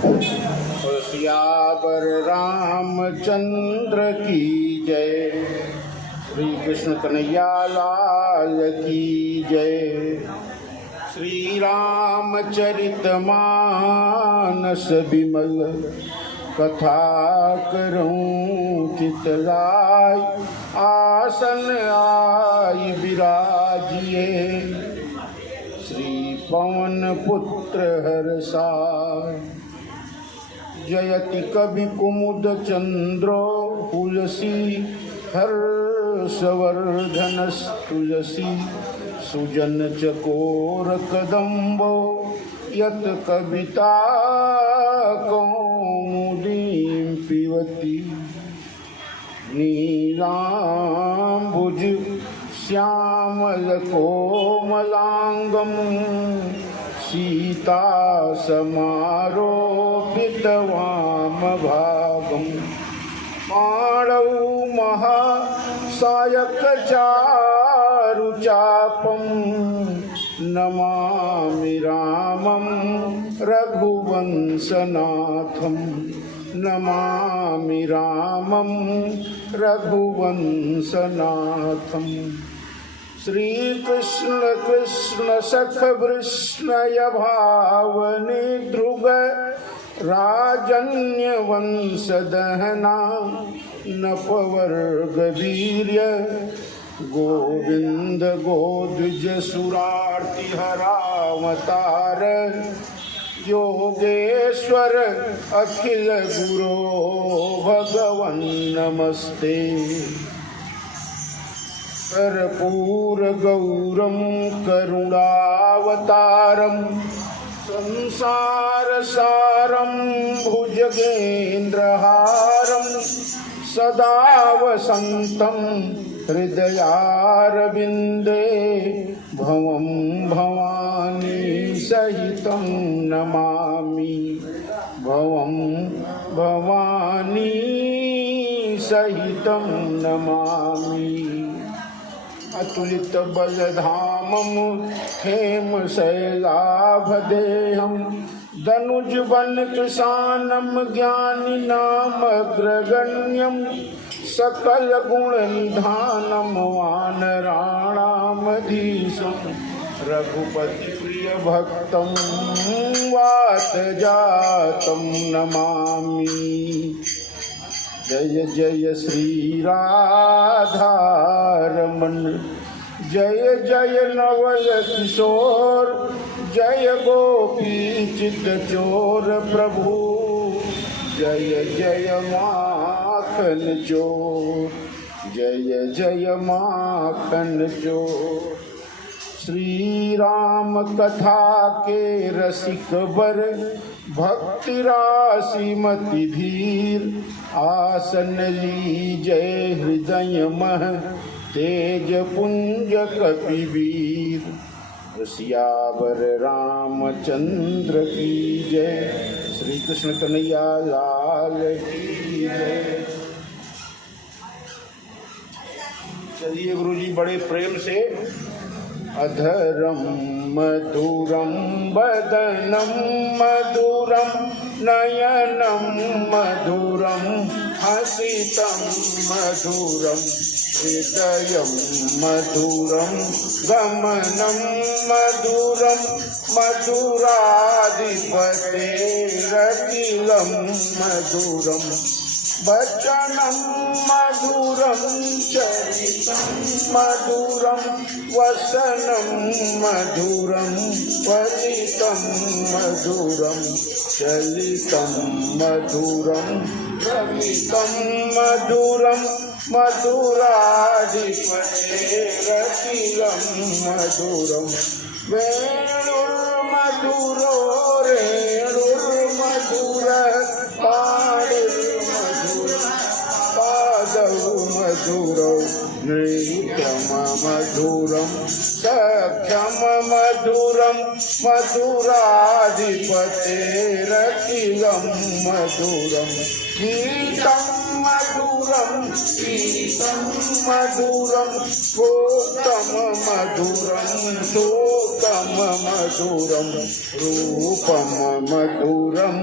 सियावर रामचंद्र की जय। श्री कृष्ण कन्हैया लाल की जय। श्री रामचरितमानस बिमल कथा करूं चितलाय। आसन आई विराजिए श्री पवन पुत्र हर्षाय। जयति कवि कुमुद चंद्रो तुलसी हर्षवर्धनस्तुलसी। सुजन चकोर कदम्बो यत कविता कौमुदीं पिबति। नीलाम्बुज श्यामल कोमलांगम सीता समारोपित वामभागम। पाणौ महासायक चारुचापं नमामि रामं रघुवंशनाथं। नमामि रामं रघुवंशनाथं। श्री कृष्ण कृष्ण सख वृष्णय भावने ध्रुव राजन्य वंश दहना। नपवर्ग वीर्य गोविंद गोद्विज सुरार्ति हरावतार। योगेश्वर अखिल गुरो भगवन् नमस्ते। कर्पूर गौरम करुणावतारम संसार सारम भुजगेन्द्रहारम। सदा वसंतं हृदयारविंदे भवं भवानी सहितं नमामि। भवं भवानी सहितं नमामि। अतुलित बलधामं हेमशैलाभदेहं। दनुज वन कृशानं ज्ञानिनामग्रगण्यं। सकल गुण निधानं वानराणामधीशं। रघुपति प्रिय भक्तं वातजातं नमामि। जय जय श्री राधारमण। जय जय नवल किशोर। जय गोपी चित चोर प्रभु। जय जय माखन चोर। जय जय माखन चोर। श्री राम कथा के रसिक बर भक्ति राशि मति धीर। आसन लीजय हृदय मह तेज पुंज कपिवीर। सियावर रामचंद्र की जय। श्री कृष्ण कन्हैया लाल की जय। चलिए गुरुजी बड़े प्रेम से अधरम मधुरम वदनम मधुरम नयनम मधुरम हसितं मधुरम हृदयं मधुरम गमनं मधुरम मधुराधिपतेरखिलं मधुरम वचनं मधुरं चरितं मधुरं वसनं मधुरं वलितं मधुरं चलितं मधुरं रमितं मधुरं मधुराधिपतेरखिलं मधुरं वेणुर्मधुरो रेणुर्मधुरः मधुरौ नृत्यम मधुरम सख्यम मधुरम मधुराधिपतेरखिलं मधुरम गीतं मधुरम गीतं मधुरम गोक्तं मधुरम शोकं मधुरम रूपं मधुरम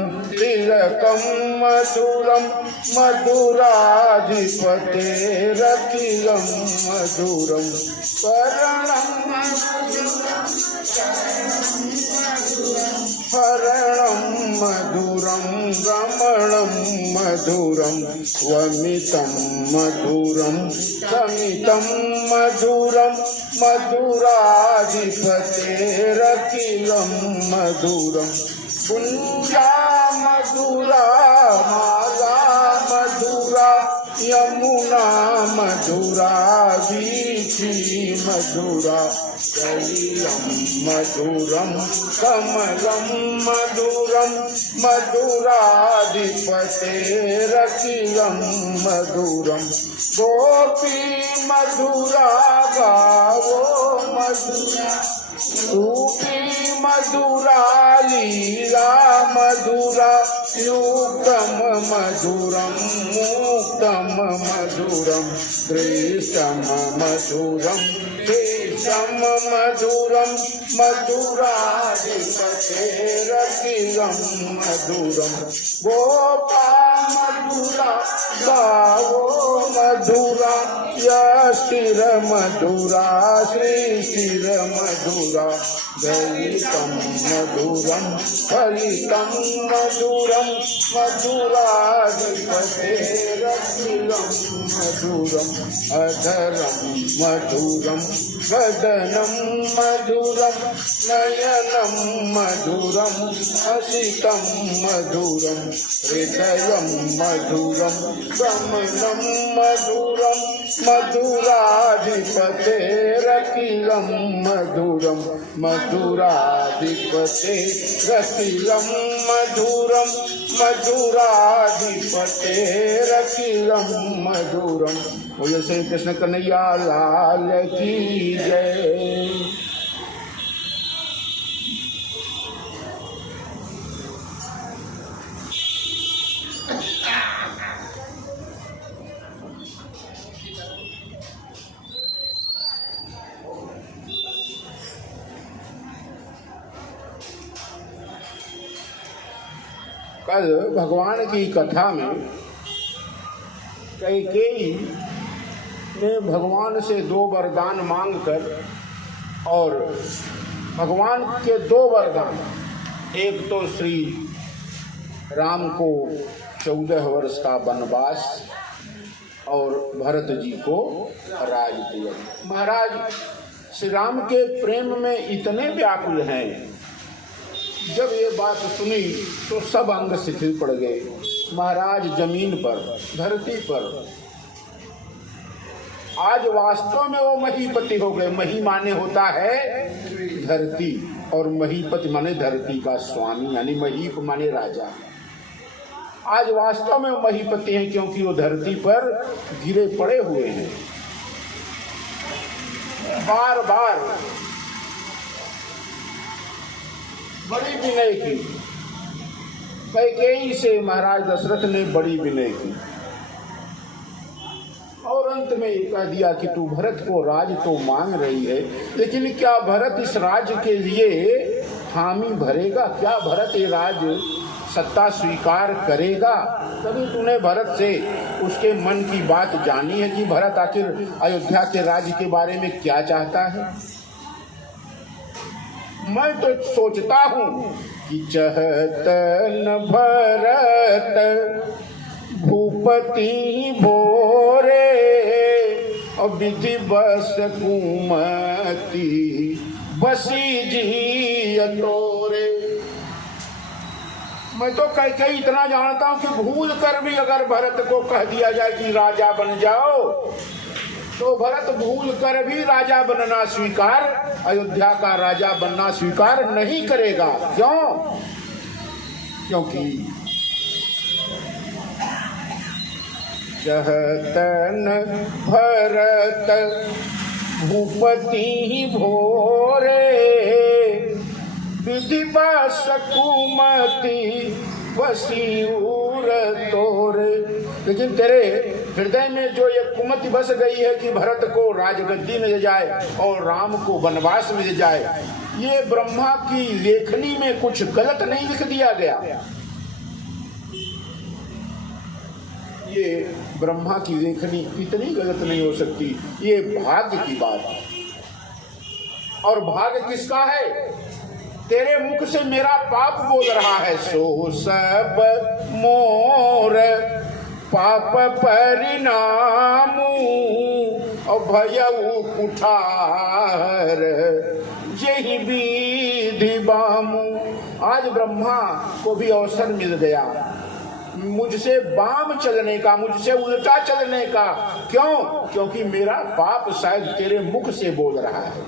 तिलकम मधुरम मधुराधिपतेरखिलं मधुरम शरणं हरणं मधुरं रमणं मधुरं वमितं मधुरं समितं मधुरं मधुराधिपतेरखिलं मधुरं कुञ्जा मधुरा माला मधुरा यमुना मधुरा वीथी मधुरा कलिलं मधुरं कमलं मधुरं मधुराधिपतेरखिलं मधुरं गोपी मधुरा गावो मधुरा रूपी मधुरा लीला मधुरा युक्तम मधुरं मुक्तम मधुरं कृष्णम मधुरं केशम मधुरं मधुराधिपतेरखिलं मधुरं गोपा मधुरा गावो मधुरा यशिर मधुरा श्री शिर मधुरा दलितं मधुरं फलितं मधुरं मधुराधिपतेरखिलं मधुरं अधरं मधुरं वदनं मधुरं नयनं मधुरं हसितं मधुरं हृदयं मधुरं कमलं मधुरं मधुराधिपतेरखिलं मधुरं मधुराधिपतेरखिलं मधुरं मधुराधिपतेरखिलं मधुरं। बोलो श्री कृष्ण कन्हैया लाल की जय। कल भगवान की कथा में कैकेयी ने भगवान से 2 वरदान मांगकर, और भगवान के 2 वरदान, एक तो श्री राम को 14 वर्ष का वनवास और भरत जी को राजतिलक। महाराज श्री राम के प्रेम में इतने व्याकुल हैं, जब ये बात सुनी तो सब अंग शिथिल पड़ गए। महाराज जमीन पर, धरती पर आज वास्तव में वो महीपति हो गए। मही माने होता है धरती, और महीपति माने धरती का स्वामी, यानी महीप माने राजा। आज वास्तव में वो महीपति हैं, क्योंकि वो धरती पर गिरे पड़े हुए हैं। बार बार बड़ी विनय की कैकेयी से महाराज दशरथ ने बड़ी विनय की, और अंत में कह दिया कि तू भरत को राज तो मांग रही है, लेकिन क्या भरत इस राज के लिए हामी भरेगा? क्या भरत ये राज सत्ता स्वीकार करेगा? तभी तूने भरत से उसके मन की बात जानी है कि भरत आखिर अयोध्या के राज्य के बारे में क्या चाहता है। मैं तो सोचता हूँ कि चहत न भरत भूपति बोरे, और विधि बस कुमति बसी जी तोरे। मैं तो कैकेयी इतना जानता हूँ कि भूल कर भी अगर भरत को कह दिया जाए कि राजा बन जाओ, तो भरत भूल कर भी राजा बनना स्वीकार, अयोध्या का राजा बनना स्वीकार नहीं करेगा। क्यों? क्योंकि चहतन भरत भूपति भोरे, विधि बस कुमति बसी उर तोरे। लेकिन तेरे हृदय में जो ये कुमति बस गई है कि भरत को राजगद्दी में ले जाए और राम को वनवास में ले जाए, ये ब्रह्मा की लेखनी में कुछ गलत नहीं लिख दिया गया। ये ब्रह्मा की लेखनी इतनी गलत नहीं हो सकती, ये भाग्य की बात है। और भाग्य किसका है? तेरे मुख से मेरा पाप बोल रहा है, सो सब मोर पाप परिणामू भयऊ कुठार यही विधि बामू। आज ब्रह्मा को भी अवसर मिल गया मुझसे बाम चलने का, मुझसे उल्टा चलने का। क्यों? क्योंकि मेरा पाप शायद तेरे मुख से बोल रहा है।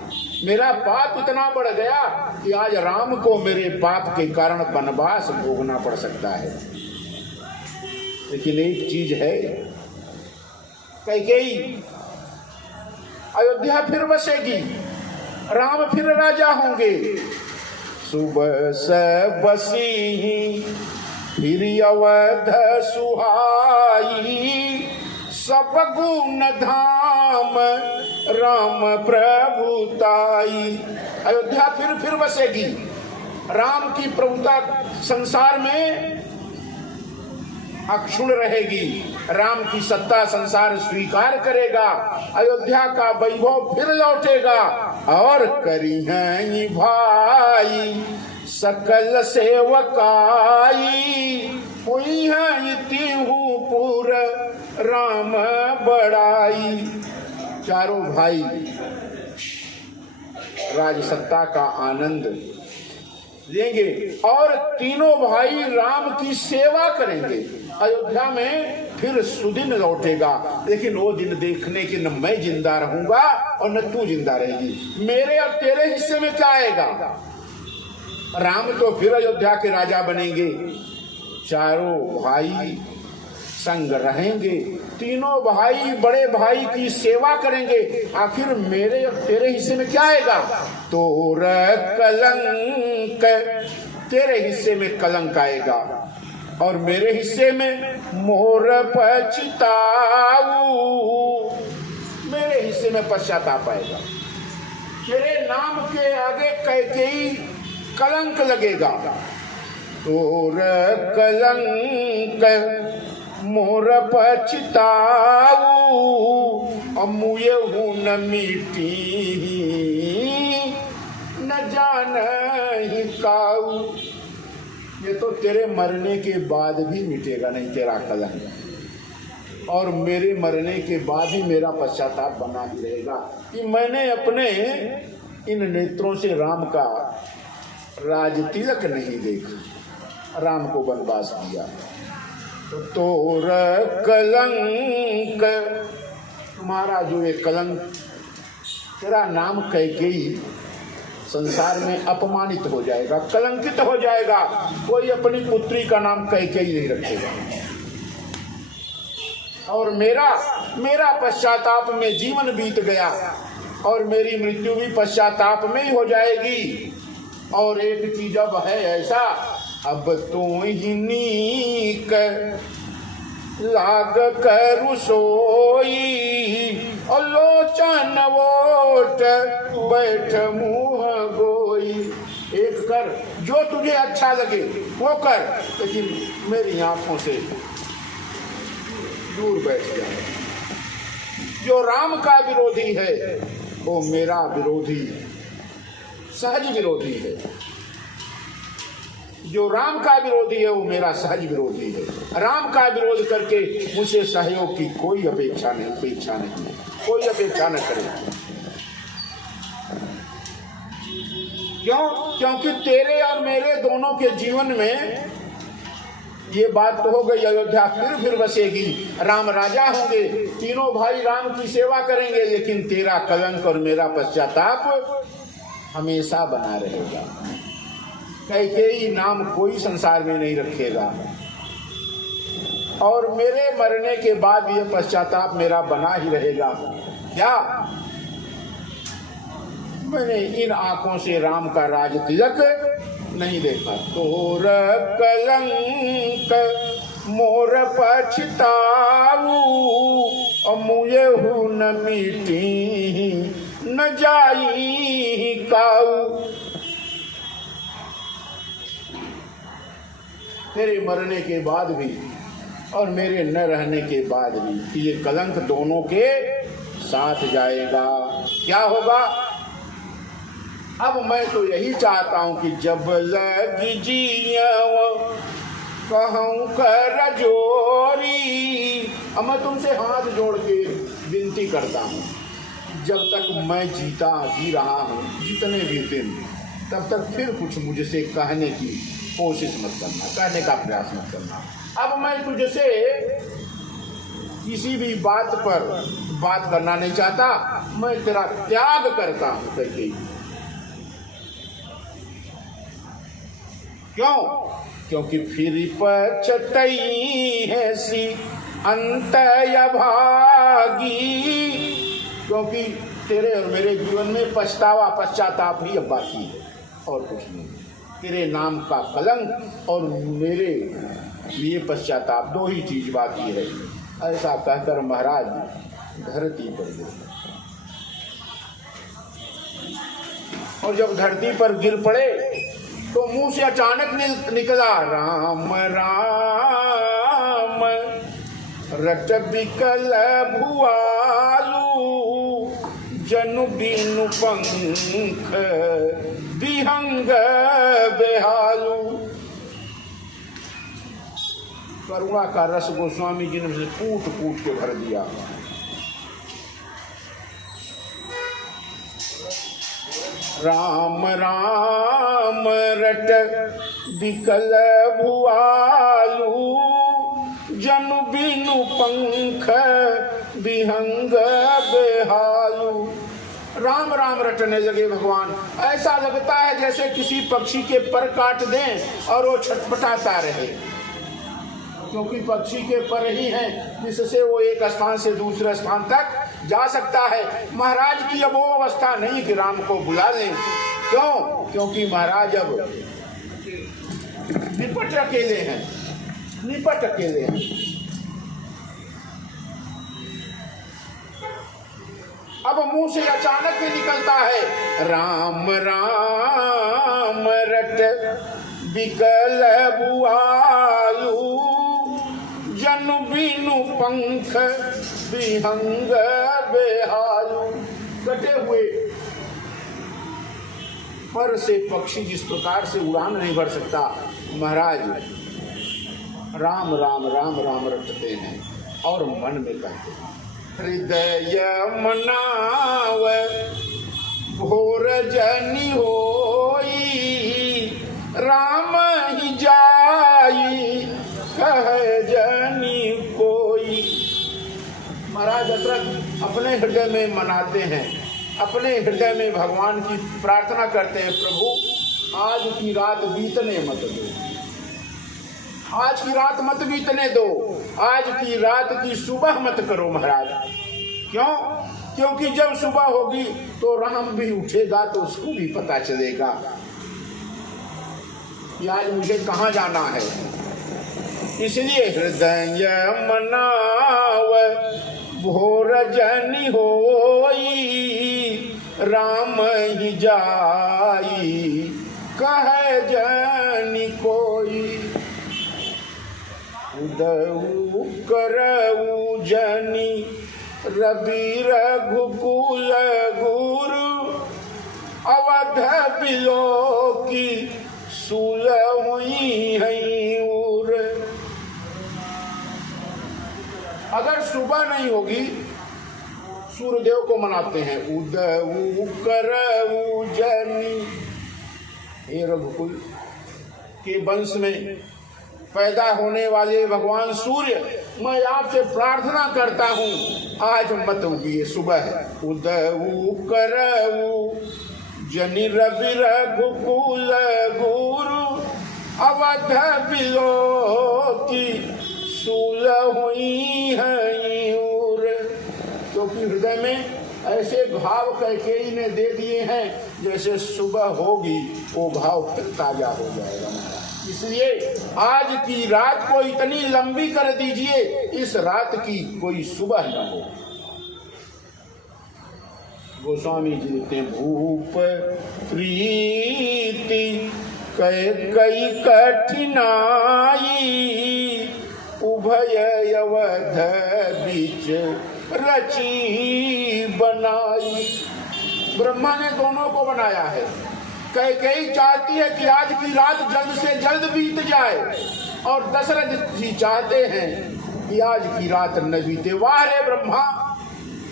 मेरा पाप इतना बढ़ गया कि आज राम को मेरे पाप के कारण वनवास भोगना पड़ सकता है। लेकिन एक चीज है, कैकेयी अयोध्या फिर बसेगी, राम फिर राजा होंगे। सुबह से बसी फिर अवध सुहाई, सब गुण धाम राम प्रभुताई। अयोध्या फिर बसेगी, राम की प्रभुता संसार में अक्षुण्ण रहेगी, राम की सत्ता संसार स्वीकार करेगा, अयोध्या का वैभव फिर लौटेगा। और करी हैं भाई सकल सेवकाई, हुई है तिहुपुर राम बड़ाई। चारों भाई राजसत्ता का आनंद लेंगे और तीनों भाई राम की सेवा करेंगे। अयोध्या में फिर सुदिन लौटेगा, लेकिन वो दिन देखने के न मैं जिंदा रहूंगा और न तू जिंदा रहेगी। मेरे और तेरे हिस्से में क्या आएगा? राम तो फिर अयोध्या के राजा बनेंगे, चारों भाई संग रहेंगे, तीनों भाई बड़े भाई की सेवा करेंगे। आखिर मेरे और तेरे हिस्से में क्या आएगा? तोर कलंक, तेरे हिस्से में कलंक आएगा और मेरे हिस्से में मोर पछताऊ, मेरे हिस्से में पश्चाताप आएगा। तेरे नाम के आगे कैकेयी कलंक लगेगा। तोर कलंक मोर पछताऊ, अमुये हूँ न मिटी न जान ही काऊ। ये तो तेरे मरने के बाद भी मिटेगा नहीं तेरा कलंक, और मेरे मरने के बाद ही मेरा पश्चाताप बना ही रहेगा कि मैंने अपने इन नेत्रों से राम का राज तिलक नहीं देखा, राम को वनवास दिया। तो तोर कलंक, तुम्हारा जो ये कलंक, तेरा नाम कैकेयी संसार में अपमानित हो जाएगा, कलंकित हो जाएगा। कोई अपनी पुत्री का नाम कैकेयी नहीं रखेगा। और मेरा पश्चाताप में जीवन बीत गया और मेरी मृत्यु भी पश्चाताप में ही हो जाएगी। और एक चीज अब है ऐसा, अब तो ही नीक लाग करू सोई, और लोचन वोट बैठ मुँह गोई। एक कर, जो तुझे अच्छा लगे वो कर, लेकिन मेरी आंखों से दूर बैठ जा। जो राम का विरोधी है वो मेरा विरोधी, सहज विरोधी है। जो राम का विरोधी है वो मेरा सहज विरोधी है। राम का विरोध करके मुझसे सहयोग की कोई अपेक्षा नहीं, कोई अपेक्षा न करे। क्यों? क्योंकि तेरे और मेरे दोनों के जीवन में ये बात तो हो गई, अयोध्या फिर बसेगी, राम राजा होंगे, तीनों भाई राम की सेवा करेंगे, लेकिन तेरा कलंक और मेरा पश्चाताप हमेशा बना रहेगा। कैकेयी नाम कोई संसार में नहीं रखेगा और मेरे मरने के बाद ये पश्चाताप मेरा बना ही रहेगा। क्या मैंने इन आंखों से राम का राज तिलक नहीं देखा? तोर कलंक मोर पछताऊ, मुझे हूँ न मिटी न जाई काऊ। तेरे मरने के बाद भी और मेरे न रहने के बाद भी ये कलंक दोनों के साथ जाएगा। क्या होगा? अब मैं तो यही चाहता हूं कि जब लग जियो कहूं कर जोरी। अब मैं तुमसे हाथ जोड़ के विनती करता हूं, जब तक मैं जी रहा हूं, जितने भी दिन, तब तक फिर कुछ मुझसे कहने की कोशिश मत करना, कहने का प्रयास मत करना। अब मैं तुझसे किसी भी बात पर बात करना नहीं चाहता, मैं तेरा त्याग करता हूं करके। क्यों? क्योंकि फिर पछतई है सी अंतय भागी। क्योंकि तेरे और मेरे जीवन में पछतावा, पश्चाताप ही अब बाकी है और कुछ नहीं। तेरे नाम का कलंक और मेरे लिए पश्चाताप, दो ही चीज बाकी है। ऐसा कहकर महाराज धरती पर गिर, और जब धरती पर गिर पड़े तो मुंह से अचानक निकला राम राम रट बिकल भुआलू जनु बिनु पंख विहंग बेहालू। करुणा का रस गोस्वामी जी ने उसे कूट कूट के भर दिया। राम राम रट बिकल भुआलू जनु बिनु पंख विहंग बेहालू। राम राम रटने लगे भगवान। ऐसा लगता है जैसे किसी पक्षी के पर काट दें और वो छटपटाता रहे, क्योंकि पक्षी के पर ही हैं जिससे वो एक स्थान से दूसरे स्थान तक जा सकता है। महाराज की अब वो अवस्था नहीं कि राम को बुला लें। क्यों? क्योंकि महाराज अब निपट अकेले हैं, निपट अकेले हैं। अब मुंह से अचानक ही निकलता है राम राम रट बिकल बुआलू जनु बिनु पंख विहंग बेहालू। कटे हुए पर से पक्षी जिस प्रकार से उड़ान नहीं भर सकता, महाराज राम राम राम राम रटते हैं और मन में कहते हैं हृदय मनाव भोर जनि होई राम ही जाई कह जनि कोई। महाराज दशरथ अपने हृदय में मनाते हैं, अपने हृदय में भगवान की प्रार्थना करते हैं, प्रभु आज की रात बीतने मत दो, आज की रात मत बीतने दो, आज की रात की सुबह मत करो महाराज। क्यों? क्योंकि जब सुबह होगी तो राम भी उठेगा तो उसको भी पता चलेगा कि आज मुझे कहाँ जाना है। इसलिए हृदय मनाव भोर जनि होई राम ही जाई कह जनि कोई। उदऊ करऊ जनि रवि रघुकुल गुरु अवध बिलो की सुल हुई है उर। अगर सुबह नहीं होगी, सूर्यदेव को मनाते हैं उदऊ करऊ जनि। हे रघुकुल के वंश में पैदा होने वाले भगवान सूर्य, मैं आपसे प्रार्थना करता हूँ आज मत उगिए, सुबह है। उदऊ करऊ जनि रवि रघुकुल गुरु अवध बिलो की सूल हुई है उर। क्योंकि हृदय में ऐसे भाव कैकेयी ने दे दिए हैं जैसे सुबह होगी वो भाव फिर ताजा हो जाएगा महाराज। इसलिए आज की रात को इतनी लंबी कर दीजिए, इस रात की कोई सुबह न हो। गोस्वामी जी लिखते हैं भूप प्रीति कई कठिनाई उभ उभय अवध बीच रची बनाई। ब्रह्मा ने दोनों को बनाया है। कैकेयी चाहती है कि आज की रात जल्द से जल्द बीत जाए, और दशरथ जी चाहते हैं कि आज की रात न बीते। वाह रे ब्रह्मा,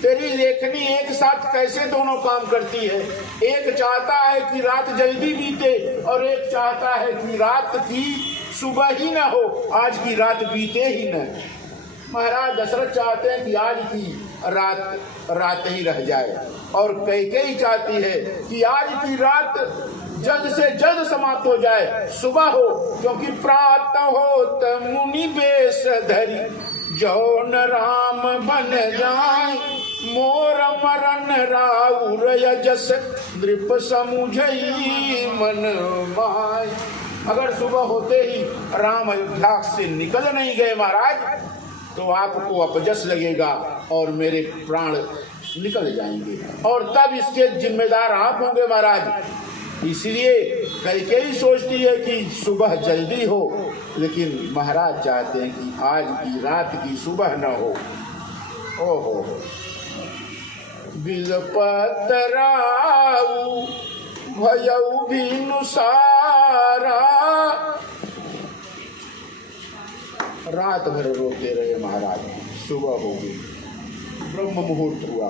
तेरी लेखनी एक साथ कैसे दोनों काम करती है। एक चाहता है कि रात जल्दी बीते, और एक चाहता है कि रात की सुबह ही न हो, आज की रात बीते ही न। महाराज दशरथ चाहते हैं कि आज की रात ही रह जाए, और कैकेयी चाहती है कि आज की रात जल्द से जल्द समाप्त हो जाए, सुबह हो, क्योंकि प्रातः होत मुनि बेश धरी, जौन राम बन जाए मोर मरण राउर यजस नृप समुझई मन माय। अगर सुबह होते ही राम अयोध्या से निकल नहीं गए महाराज, तो आपको अपजस लगेगा और मेरे प्राण निकल जाएंगे, और तब इसके जिम्मेदार आप होंगे महाराज। इसलिए कैकेयी सोचती है कि सुबह जल्दी हो, लेकिन महाराज चाहते हैं कि आज की रात की सुबह न हो। ओहो, बिलपत राऊ भयऊ बिनुसारा, रात भर रोते रहे महाराज। सुबह हो गई, ब्रह्म मुहूर्त हुआ।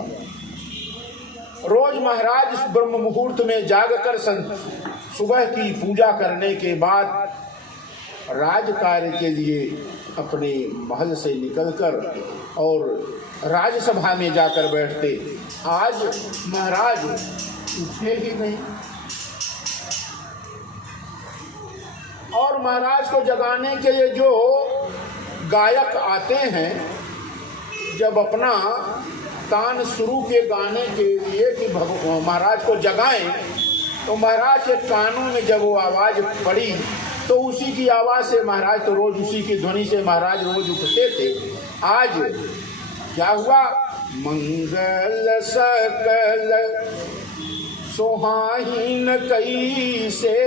रोज महाराज इस ब्रह्म मुहूर्त में जागकर सुबह की पूजा करने के बाद राज कार्य के लिए अपने महल से निकलकर और राजसभा में जाकर बैठते। आज महाराज उठे ही नहीं, और महाराज को जगाने के लिए जो गायक आते हैं, जब अपना तान शुरू के गाने के लिए कि महाराज को जगाएं, तो महाराज के कानों में जब वो आवाज़ पड़ी, तो उसी की आवाज़ से महाराज, तो रोज उसी की ध्वनि से महाराज रोज उठते थे। आज क्या हुआ? मंगल सकल सोहाइन कैसे,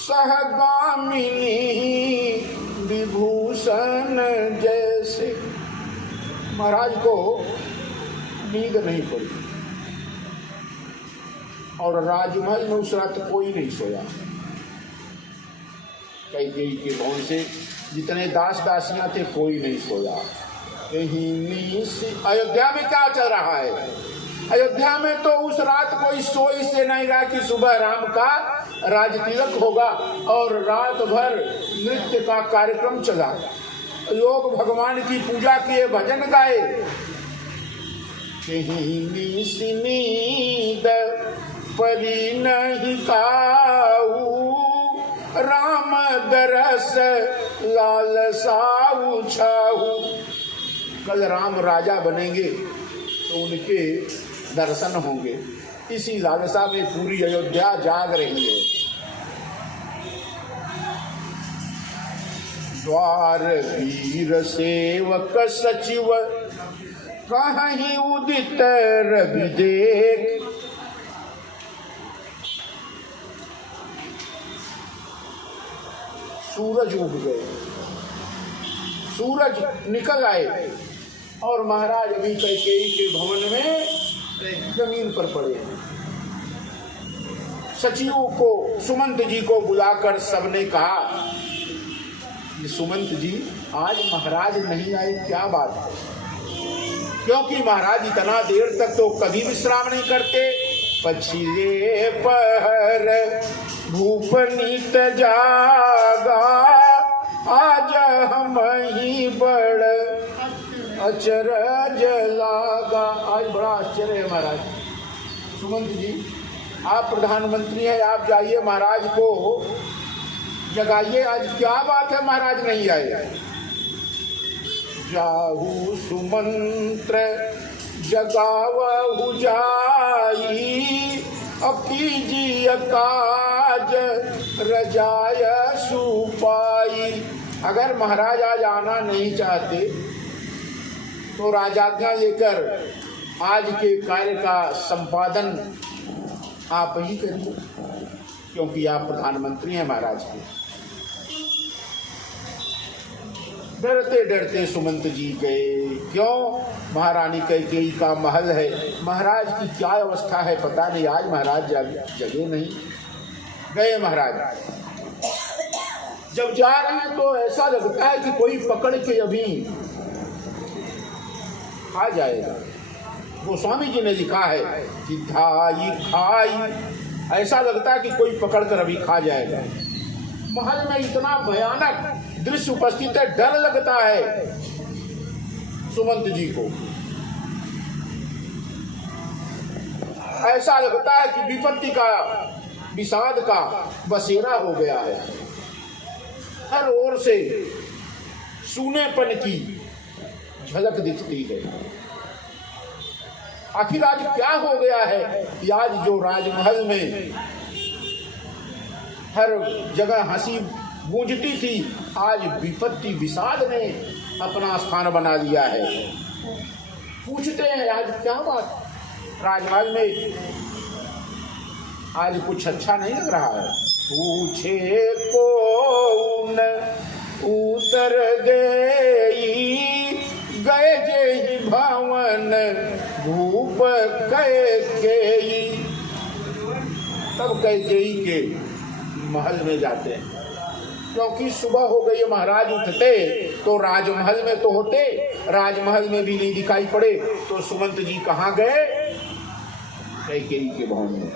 सहगामिनी विभूषण जैसे। महाराज को नींद नहीं पड़ी, और राजमहल में उस रात कोई नहीं सोया। कैकेयी के भवन से जितने दास दासियां थे, कोई नहीं सोया। अयोध्या में क्या चल रहा है? अयोध्या में तो उस रात कोई सोई से नहीं रहा कि सुबह राम का राज तिलक होगा, और रात भर नृत्य का कार्यक्रम चला। लोग भगवान की पूजा किए, भजन गाए। नींद परी नहीं काऊ, राम दरस लालसाऊ छाऊ। कल राम राजा बनेंगे तो उनके दर्शन होंगे, इसी लालसा में पूरी अयोध्या जाग रही है। द्वार वीर सेवक सचिव, कहीं उदित रवि देख। सूरज उग गए, सूरज निकल आए, और महाराज अभी कैकेयी के भवन में जमीन पर पड़े। सचिवों को, सुमंत जी को बुलाकर सबने कहा, सुमंत जी आज महाराज नहीं आए, क्या बात है? क्योंकि महाराज इतना देर तक तो कभी विश्राम नहीं करते। पछिले पहर भूप नीत जागा, आज हम ही बड़ अचरज लागा। आज बड़ा आश्चर्य है महाराज। सुमंत जी, आप प्रधानमंत्री हैं, आप जाइए महाराज को जगाइए, आज क्या बात है महाराज नहीं आए? जाहू सुमंत्र जगावहु जाई, अकीजिय काज रजाय सुपाई। अगर महाराज आज आना नहीं चाहते तो राजाज्ञा लेकर आज के कार्य का संपादन आप ही करिए। क्योंकि आप प्रधानमंत्री हैं महाराज के। डरते डरते सुमंत जी गए। क्यों? महारानी कैकेयी का महल है, महाराज की क्या अवस्था है पता नहीं, आज महाराज जगे नहीं। गए महाराज, जब जा रहे हैं तो ऐसा लगता है कि कोई पकड़ के अभी खा जाएगा। गोस्वामी जी ने लिखा है कि धाई खाई, ऐसा लगता है कि कोई पकड़कर अभी खा जाएगा। महल में इतना भयानक दृश्य उपस्थित है, डर लगता है सुमंत जी को। ऐसा लगता है कि विपत्ति का, विषाद का बसेरा हो गया है। हर ओर से सूनेपन की झलक दिखती है। आखिर आज क्या हो गया है कि आज जो राजमहल में हर जगह हंसी गूंजती थी, आज विपत्ति विषाद ने अपना स्थान बना लिया है। पूछते हैं आज क्या बात, राजमहल में आज कुछ अच्छा नहीं लग रहा है। पूछे कौन उतर गए जे भवन भूप कैकेयी। तब कैकेयी के महल में जाते हैं, क्योंकि सुबह हो गई, महाराज उठते तो राजमहल में तो होते, राजमहल में भी नहीं दिखाई पड़े। तो सुमंत जी कहाँ गए? कैकेयी के भवन में।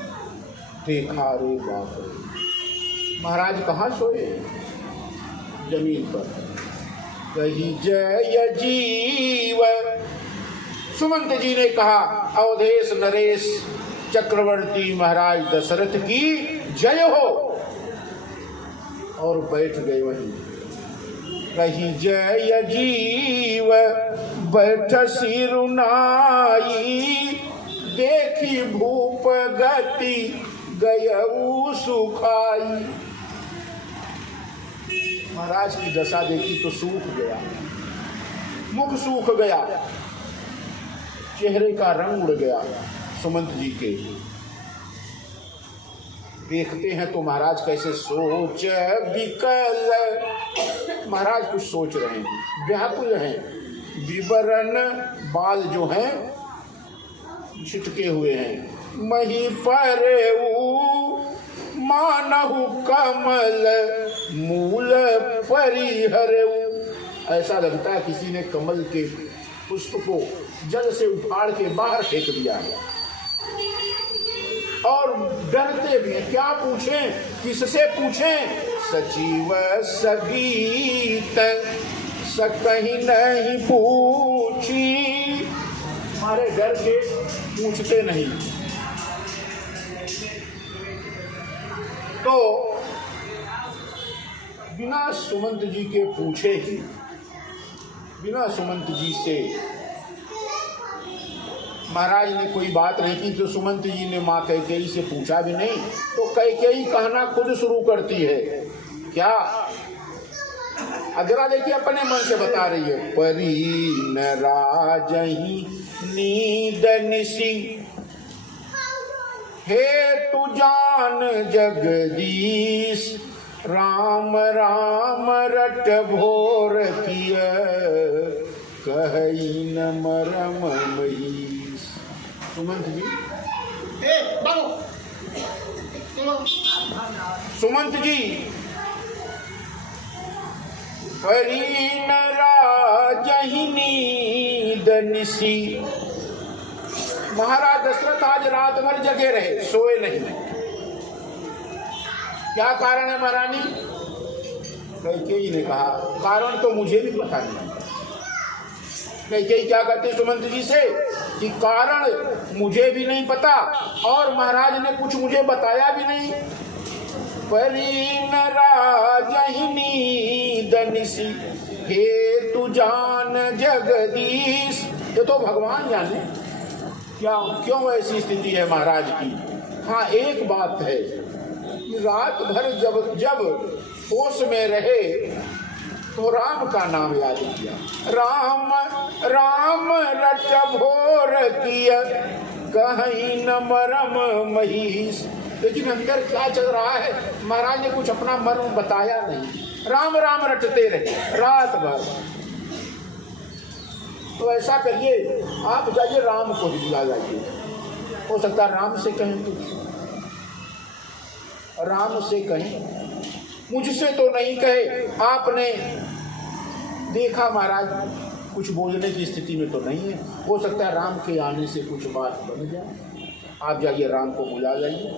देखा, रे बाप रे, महाराज कहाँ सोए? जमीन पर। कही जय जीव। सुमंत जी ने कहा, अवधेश नरेश चक्रवर्ती महाराज दशरथ की जय हो, और बैठ गए वहीं। कही जय जीव बैठ सिरुनाई, देखी भूप गति गयऊ सुखाई। महाराज की दशा देखी तो सूख गया, मुख सूख गया, चेहरे का रंग उड़ गया सुमंत जी के। देखते हैं तो महाराज कैसे सोच विकल, महाराज कुछ सोच रहे हैं, व्याकुल हैं। विवरण बाल जो हैं छिटके हुए हैं। मही पर मानहु कमल मूल परिहरऊ। ऐसा लगता है किसी ने कमल के पुष्प को जल से उखाड़ के बाहर फेंक दिया है। और डरते भी हैं, क्या पूछें, किससे पूछें? सचिव सगीत सकहीं नहीं पूछी, हमारे डर के पूछते नहीं। तो बिना सुमंत जी के पूछे ही, बिना सुमंत जी से महाराज ने कोई बात नहीं की, तो सुमंत जी ने माँ कैकेयी से पूछा भी नहीं। तो कैकेयी कहना खुद शुरू करती है। क्या? अगरा देखिए, अपने मन से बता रही है। परी न राजही नींद निसी, हे तू जान जगदीश, राम राम रट भोर किया, कही न मरम महीश। सुमंत जी, सुमंत जी, परी न राजही नींद निसी। महाराज दशरथ आज रात भर जगे रहे, सोए नहीं। क्या कारण है महारानी? कैकेयी ने कहा, कारण तो मुझे भी पता नहीं। कैकेयी क्या कहते सुमंत जी से कि कारण मुझे भी नहीं पता, और महाराज ने कुछ मुझे बताया भी नहीं। परी न राजही नींद निसी, हे तू जान जगदीश। ये तो भगवान जाने क्या क्यों ऐसी स्थिति है महाराज की। हाँ, एक बात है, रात भर जब होश में रहे तो राम का नाम याद किया। राम राम रट भोर किया, कहीं न मरम महीश। लेकिन अंदर क्या चल रहा है महाराज ने कुछ अपना मर्म बताया नहीं। राम राम रटते रहे रात भर। तो ऐसा करिए, आप जाइए राम को ही बुला लाइए। हो सकता है राम से कहें, कुछ राम से कहें, मुझसे तो नहीं कहे। आपने देखा महाराज कुछ बोलने की स्थिति में तो नहीं है, हो सकता है राम के आने से कुछ बात बन जाए। आप जाइए राम को बुला लाइए।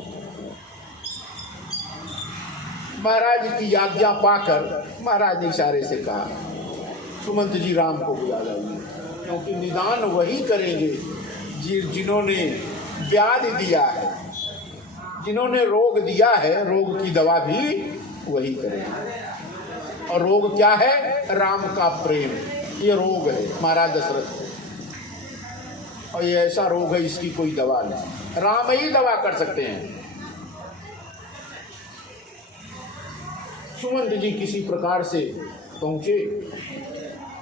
महाराज की आज्ञा पाकर महाराज ने इशारे से कहा सुमंत जी राम को बुला लाइए, क्योंकि निदान वही करेंगे जिन्होंने व्याधि दिया है, जिन्होंने रोग दिया है, रोग की दवा भी वही करेंगे। और रोग क्या है? राम का प्रेम, ये रोग है महाराज दशरथ को। और ये ऐसा रोग है, इसकी कोई दवा नहीं, राम ही दवा कर सकते हैं। सुमंत जी किसी प्रकार से पहुंचे,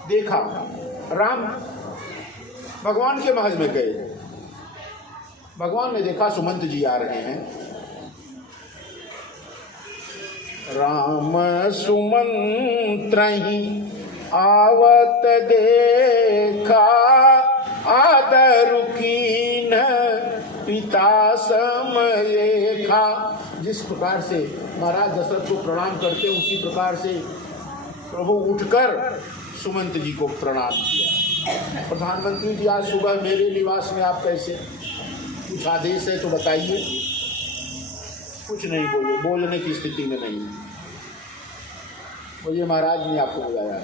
देखा राम भगवान के महल में गए। भगवान ने देखा सुमंत जी आ रहे हैं। राम सुमंत्रहि आवत देखा, आदर कीन पिता समलेखा। जिस प्रकार से महाराज दशरथ को प्रणाम करते उसी प्रकार से प्रभु उठकर सुमंत जी को प्रणाम किया। प्रधानमंत्री जी आज सुबह मेरे निवास में आप कैसे? कुछ आदेश है तो बताइए। कुछ नहीं बोले, बोलने की स्थिति में नहीं। बोलिए महाराज ने आपको बुलाया।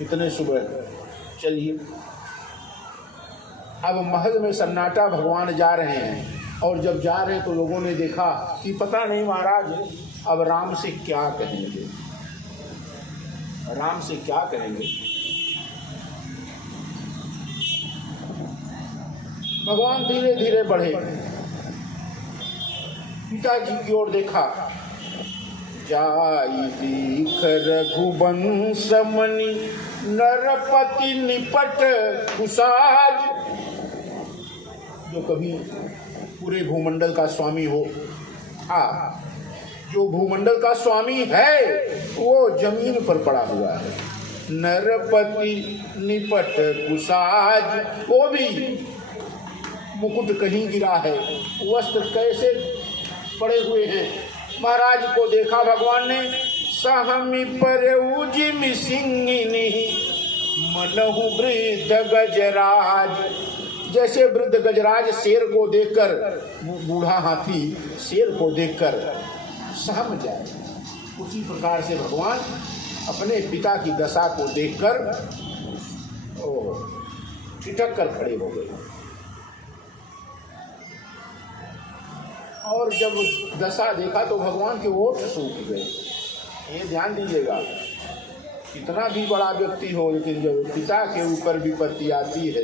इतने सुबह चलिए। अब महल में सन्नाटा, भगवान जा रहे हैं। और जब जा रहे हैं तो लोगों ने देखा कि पता नहीं महाराज अब राम से क्या कहेंगे, राम से क्या कहेंगे। भगवान धीरे धीरे बढ़े, पिताजी की ओर देखा। जाई दीख रघुवंश मणि, नरपति निपट कुसाज। जो कभी पूरे भूमंडल का स्वामी हो, जो भूमंडल का स्वामी है वो जमीन पर पड़ा हुआ है। नरपति निपट कुसाज, वो भी मुकुट कहीं गिरा है, वस्त्र कैसे पड़े हुए हैं। महाराज को देखा भगवान ने। सहमी पर उजिम सिंगिनी, मनहु वृद्ध गजराज। जैसे वृद्ध गजराज शेर को देखकर, बूढ़ा हाथी शेर को देखकर सहम जाए, उसी प्रकार से भगवान अपने पिता की दशा को देखकर ठिठक कर खड़े हो गए। और जब दशा देखा तो भगवान के ओठ सूख गए। ये ध्यान दीजिएगा, कितना भी बड़ा व्यक्ति हो, लेकिन जब पिता के ऊपर विपत्ति आती है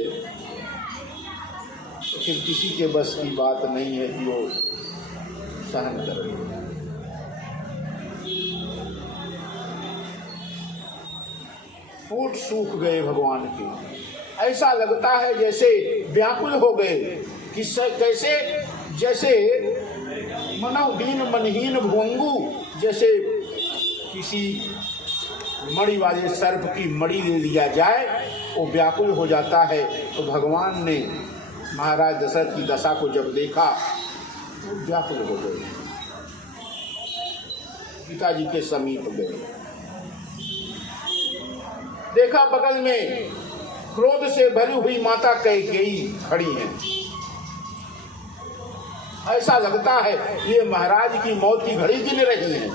तो फिर किसी के बस की बात नहीं है कि वो सहन करे। ओठ सूख गए भगवान के। ऐसा लगता है जैसे व्याकुल हो गए, कैसे? जैसे मनोदीन मनहीन भुवंगू, जैसे किसी मणि वाले सर्प की मणि ले लिया जाए, वो व्याकुल हो जाता है। तो भगवान ने महाराज दशरथ की दशा को जब देखा तो व्याकुल हो गए, पिताजी के समीप गए। देखा बगल में क्रोध से भरी हुई माता कैकेयी खड़ी हैं। ऐसा लगता है ये महाराज की मौत की घड़ी गिन रही हैं।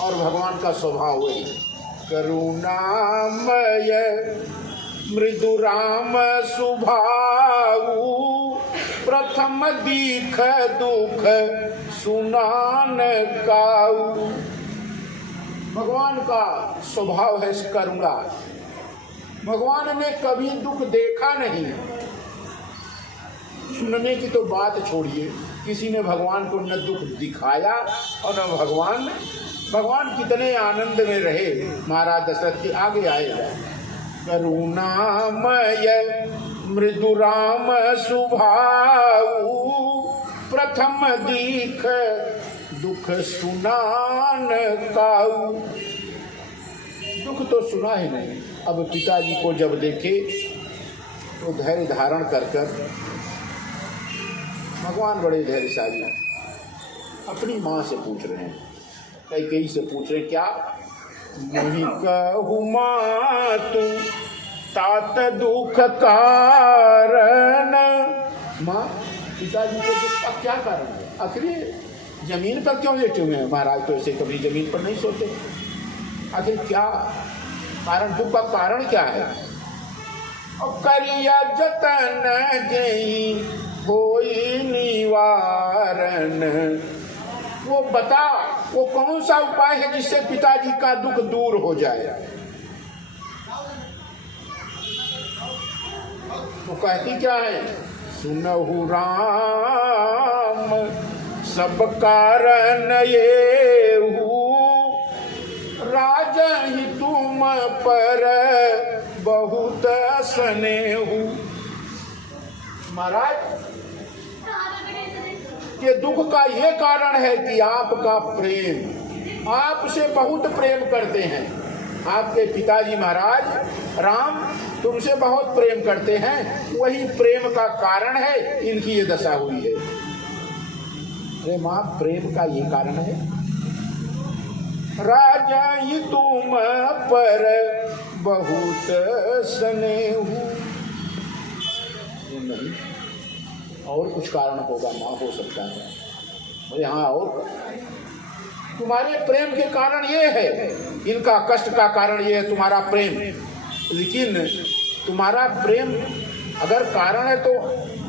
और भगवान का स्वभाव वही करुणामय मृदु राम सुभाऊ, प्रथम दीख दुख सुनान काऊ। भगवान का स्वभाव है करुणा। भगवान ने कभी दुख देखा नहीं, सुनने की तो बात छोड़िए, किसी ने भगवान को न दुख दिखाया और न भगवान कितने आनंद में रहे। महाराज दशरथ के आगे आएगा। करुणामय मृदु राम सुभाऊ, प्रथम दीख दुख सुनान काऊ। दुख तो सुना ही नहीं, अब पिताजी को जब देखे तो धैर्य धारण कर भगवान बड़े धैर्यशाली अपनी माँ से पूछ रहे हैं, कैकेयी से पूछ रहे क्या? मोहि कहु मातु तात दुख कारण। माँ, पिताजी के दुख का क्या कारण है? आखिर जमीन पर क्यों लेटे हुए हैं? महाराज तो ऐसे कभी जमीन पर नहीं सोते। आखिर क्या कारण, दुख का कारण क्या है? और करिया जतन जई होई निवारण। वो बता, वो कौन सा उपाय है जिससे पिताजी का दुख दूर हो जाए? वो कहती क्या है? सुनहु राम सब कारण ये राजहि तुम पर बहुत स्नेहु। महाराज के दुख का ये कारण है कि आपका प्रेम, आपसे बहुत प्रेम करते हैं। आपके पिताजी महाराज राम तुमसे बहुत प्रेम करते हैं, वही प्रेम का कारण है इनकी ये दशा हुई है। अरे माँ, प्रेम का ये कारण है? राजा ही तुम पर बहुत स्नेहु। नहीं, और कुछ कारण होगा माँ, हो सकता है। अरे हाँ, और तुम्हारे प्रेम के कारण ये है, इनका कष्ट का कारण ये है तुम्हारा प्रेम। लेकिन तुम्हारा प्रेम अगर कारण है तो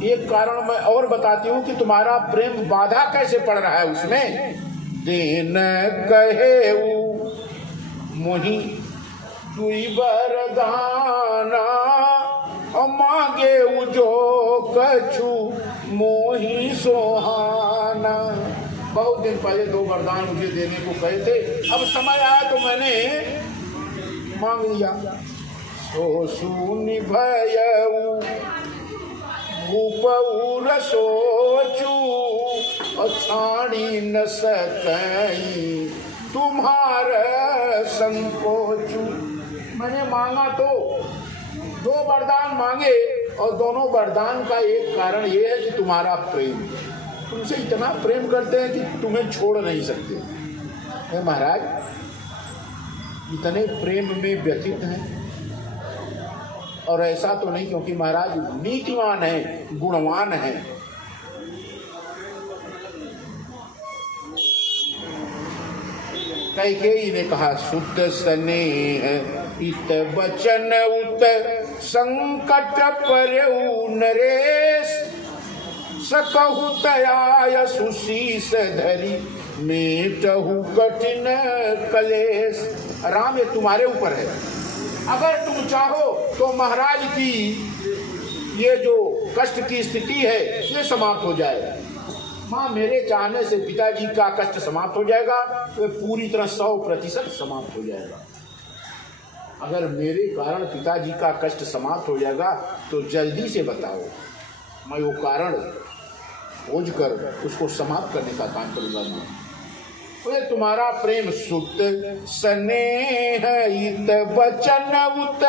एक कारण मैं और बताती हूँ कि तुम्हारा प्रेम बाधा कैसे पड़ रहा है उसमें। देन कहे मोहि तुई बरदाना, मांगे जो कछु मोहि सोहाना। बहुत दिन पहले 2 वरदान मुझे देने को कहे थे, अब समय आया तो मैंने मांग लिया। सो सुनि भयऊ भूपऊ सोचू, छाड़ी न सकई तुम्हारा संकोचू। मैंने मांगा तो 2 वरदान मांगे, और दोनों वरदान का एक कारण ये है कि तुम्हारा प्रेम, तुमसे इतना प्रेम करते हैं कि तुम्हें छोड़ नहीं सकते। महाराज इतने प्रेम में व्यथित हैं, और ऐसा तो नहीं क्योंकि महाराज नीतिवान है, गुणवान है। कैकेयी ने कहा शुद्ध स्नेह इत बचन उत संकट परऊ नरेश, सकहु तया सुशीस धरी मेटहु कठिन कलेश। राम, ये तुम्हारे ऊपर है। अगर तुम चाहो तो महाराज की ये जो कष्ट की स्थिति है ये समाप्त हो जाए। माँ, मेरे चाहने से पिताजी का कष्ट समाप्त हो जाएगा, तो पूरी तरह 100% समाप्त हो जाएगा। अगर मेरे कारण पिताजी का कष्ट समाप्त हो जाएगा तो जल्दी से बताओ, मैं वो कारण खोज कर उसको समाप्त करने का काम करूँगा। मैं तुम्हारा प्रेम शुद्ध स्नेह इत वचन उत,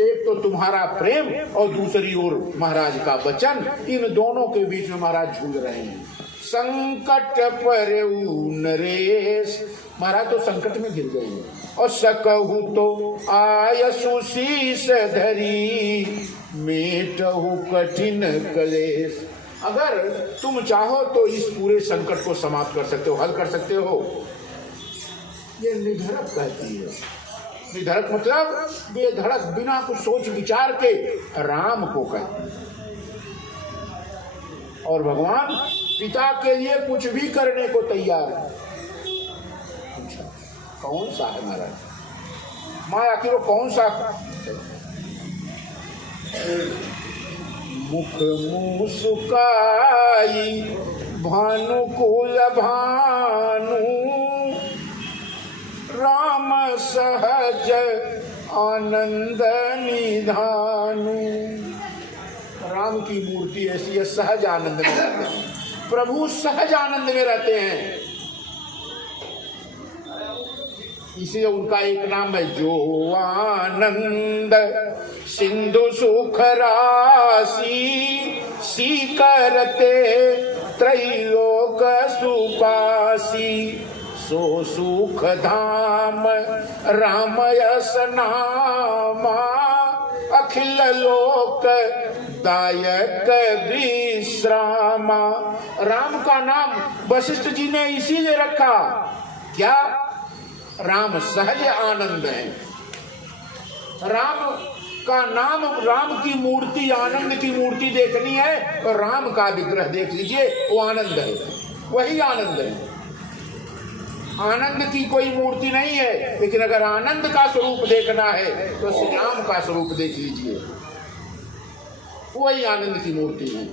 एक तो तुम्हारा प्रेम और दूसरी ओर महाराज का वचन, इन दोनों के बीच में महाराज झूल रहे हैं। संकट परऊ नरेश, महाराज तो संकट में घिर गए हैं। और सकहु तो आय सुशीस धरी मेटहु कठिन कलेश। अगर तुम चाहो तो इस पूरे संकट को समाप्त कर सकते हो, हल कर सकते हो। ये निधड़क कहती है। निधड़क मतलब बेधड़क, बिना कुछ सोच विचार के राम को कहती है। और भगवान पिता के लिए कुछ भी करने को तैयार है। कौन सा है महाराज? माँ, आखिर वो कौन सा? मुख मुस्काई भानुकुल भानु, राम सहज आनंद निधानु। राम की मूर्ति ऐसी है, सहज आनंद में रहते हैं। प्रभु सहज आनंद में रहते हैं, इसलिए उनका एक नाम है जो आनंद सिंधु सुख राशि, सी करते त्रैलोक सुपासी, सो सुख धाम राम यस नामा, अखिल लोक दायक विश्रामा। राम का नाम वशिष्ठ जी ने इसीलिए रखा, क्या? राम सहज आनंद है। राम का नाम, राम की मूर्ति, आनंद की मूर्ति देखनी है तो राम का विग्रह देख लीजिए, वो आनंद है, वही आनंद है। आनंद की कोई मूर्ति नहीं है, लेकिन अगर आनंद का स्वरूप देखना है तो श्री राम का स्वरूप देख लीजिए, वही आनंद की मूर्ति है।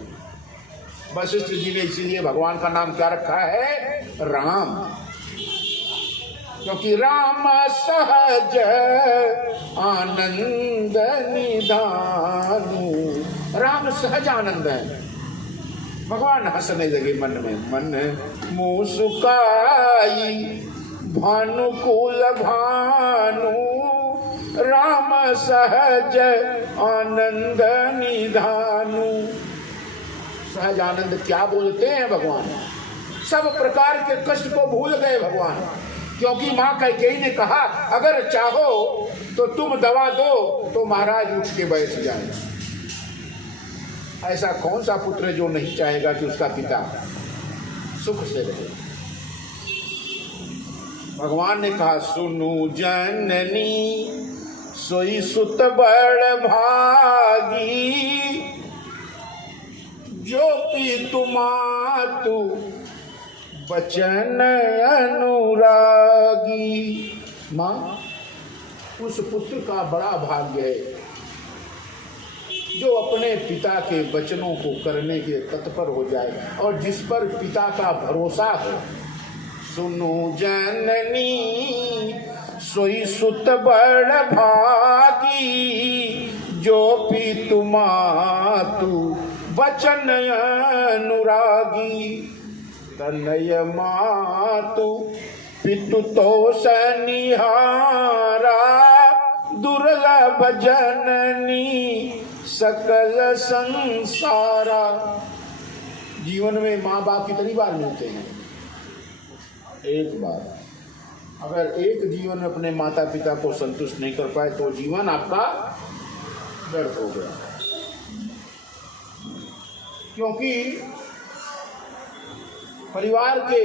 वशिष्ठ जी ने इसीलिए भगवान का नाम क्या रखा है? राम, क्योंकि राम सहज आनंद निधानु। राम सहज आनंद है। भगवान हंसने लगे मन में, मन मुस्काई भानुकुल भानु, राम सहज आनंद निधानु। सहज आनंद क्या बोलते हैं भगवान? सब प्रकार के कष्ट को भूल गए भगवान, क्योंकि माँ कैकेयी ने कहा अगर चाहो तो तुम दवा दो तो महाराज उठ के बैठ जाए। ऐसा कौन सा पुत्र है जो नहीं चाहेगा कि उसका पिता सुख से रहे? भगवान ने कहा सुनु जननी सोई सुत बड़ भागी, जो पितु मातु बचन अनुरागी। माँ, उस पुत्र का बड़ा भाग्य है जो अपने पिता के वचनों को करने के तत्पर हो जाए और जिस पर पिता का भरोसा है। सुनो जननी सोई सुत बड़ भागी, जो पितु मातु बचन अनुरागी। तनय मातु पितु तो सनिहारा, दुर्लभ जननी सकल संसारा। जीवन में माँ बाप कितनी बार मिलते हैं? एक बार। अगर एक जीवन अपने माता पिता को संतुष्ट नहीं कर पाए तो जीवन आपका व्यर्थ हो गया, क्योंकि परिवार के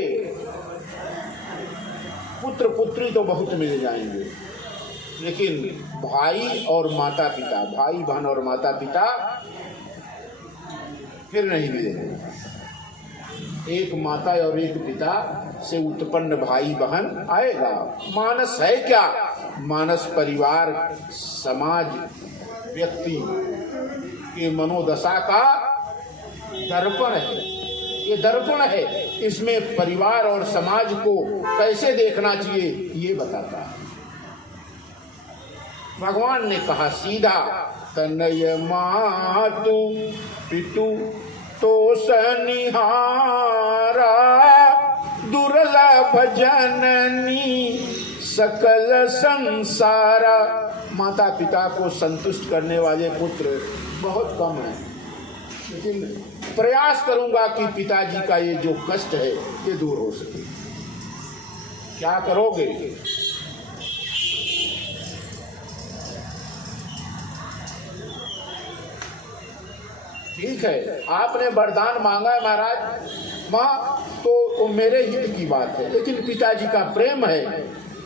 पुत्र पुत्री तो बहुत मिल जाएंगे, लेकिन भाई और माता पिता, भाई बहन और माता पिता फिर नहीं मिलेंगे। एक माता और एक पिता से उत्पन्न भाई बहन आएगा। मानस है क्या? मानस परिवार, समाज, व्यक्ति के मनोदशा का दर्पण है। ये दर्पण है, इसमें परिवार और समाज को कैसे देखना चाहिए ये बताता है। भगवान ने कहा सीधा, तनय मातु पितु तो सनिहारा, दुर्लभ जननी सकल संसारा। माता पिता को संतुष्ट करने वाले पुत्र बहुत कम हैं, लेकिन प्रयास करूंगा कि पिताजी का ये जो कष्ट है ये दूर हो सके। क्या करोगे? ठीक है, आपने वरदान मांगा है महाराज, माँ तो मेरे हित की बात है, लेकिन पिताजी का प्रेम है।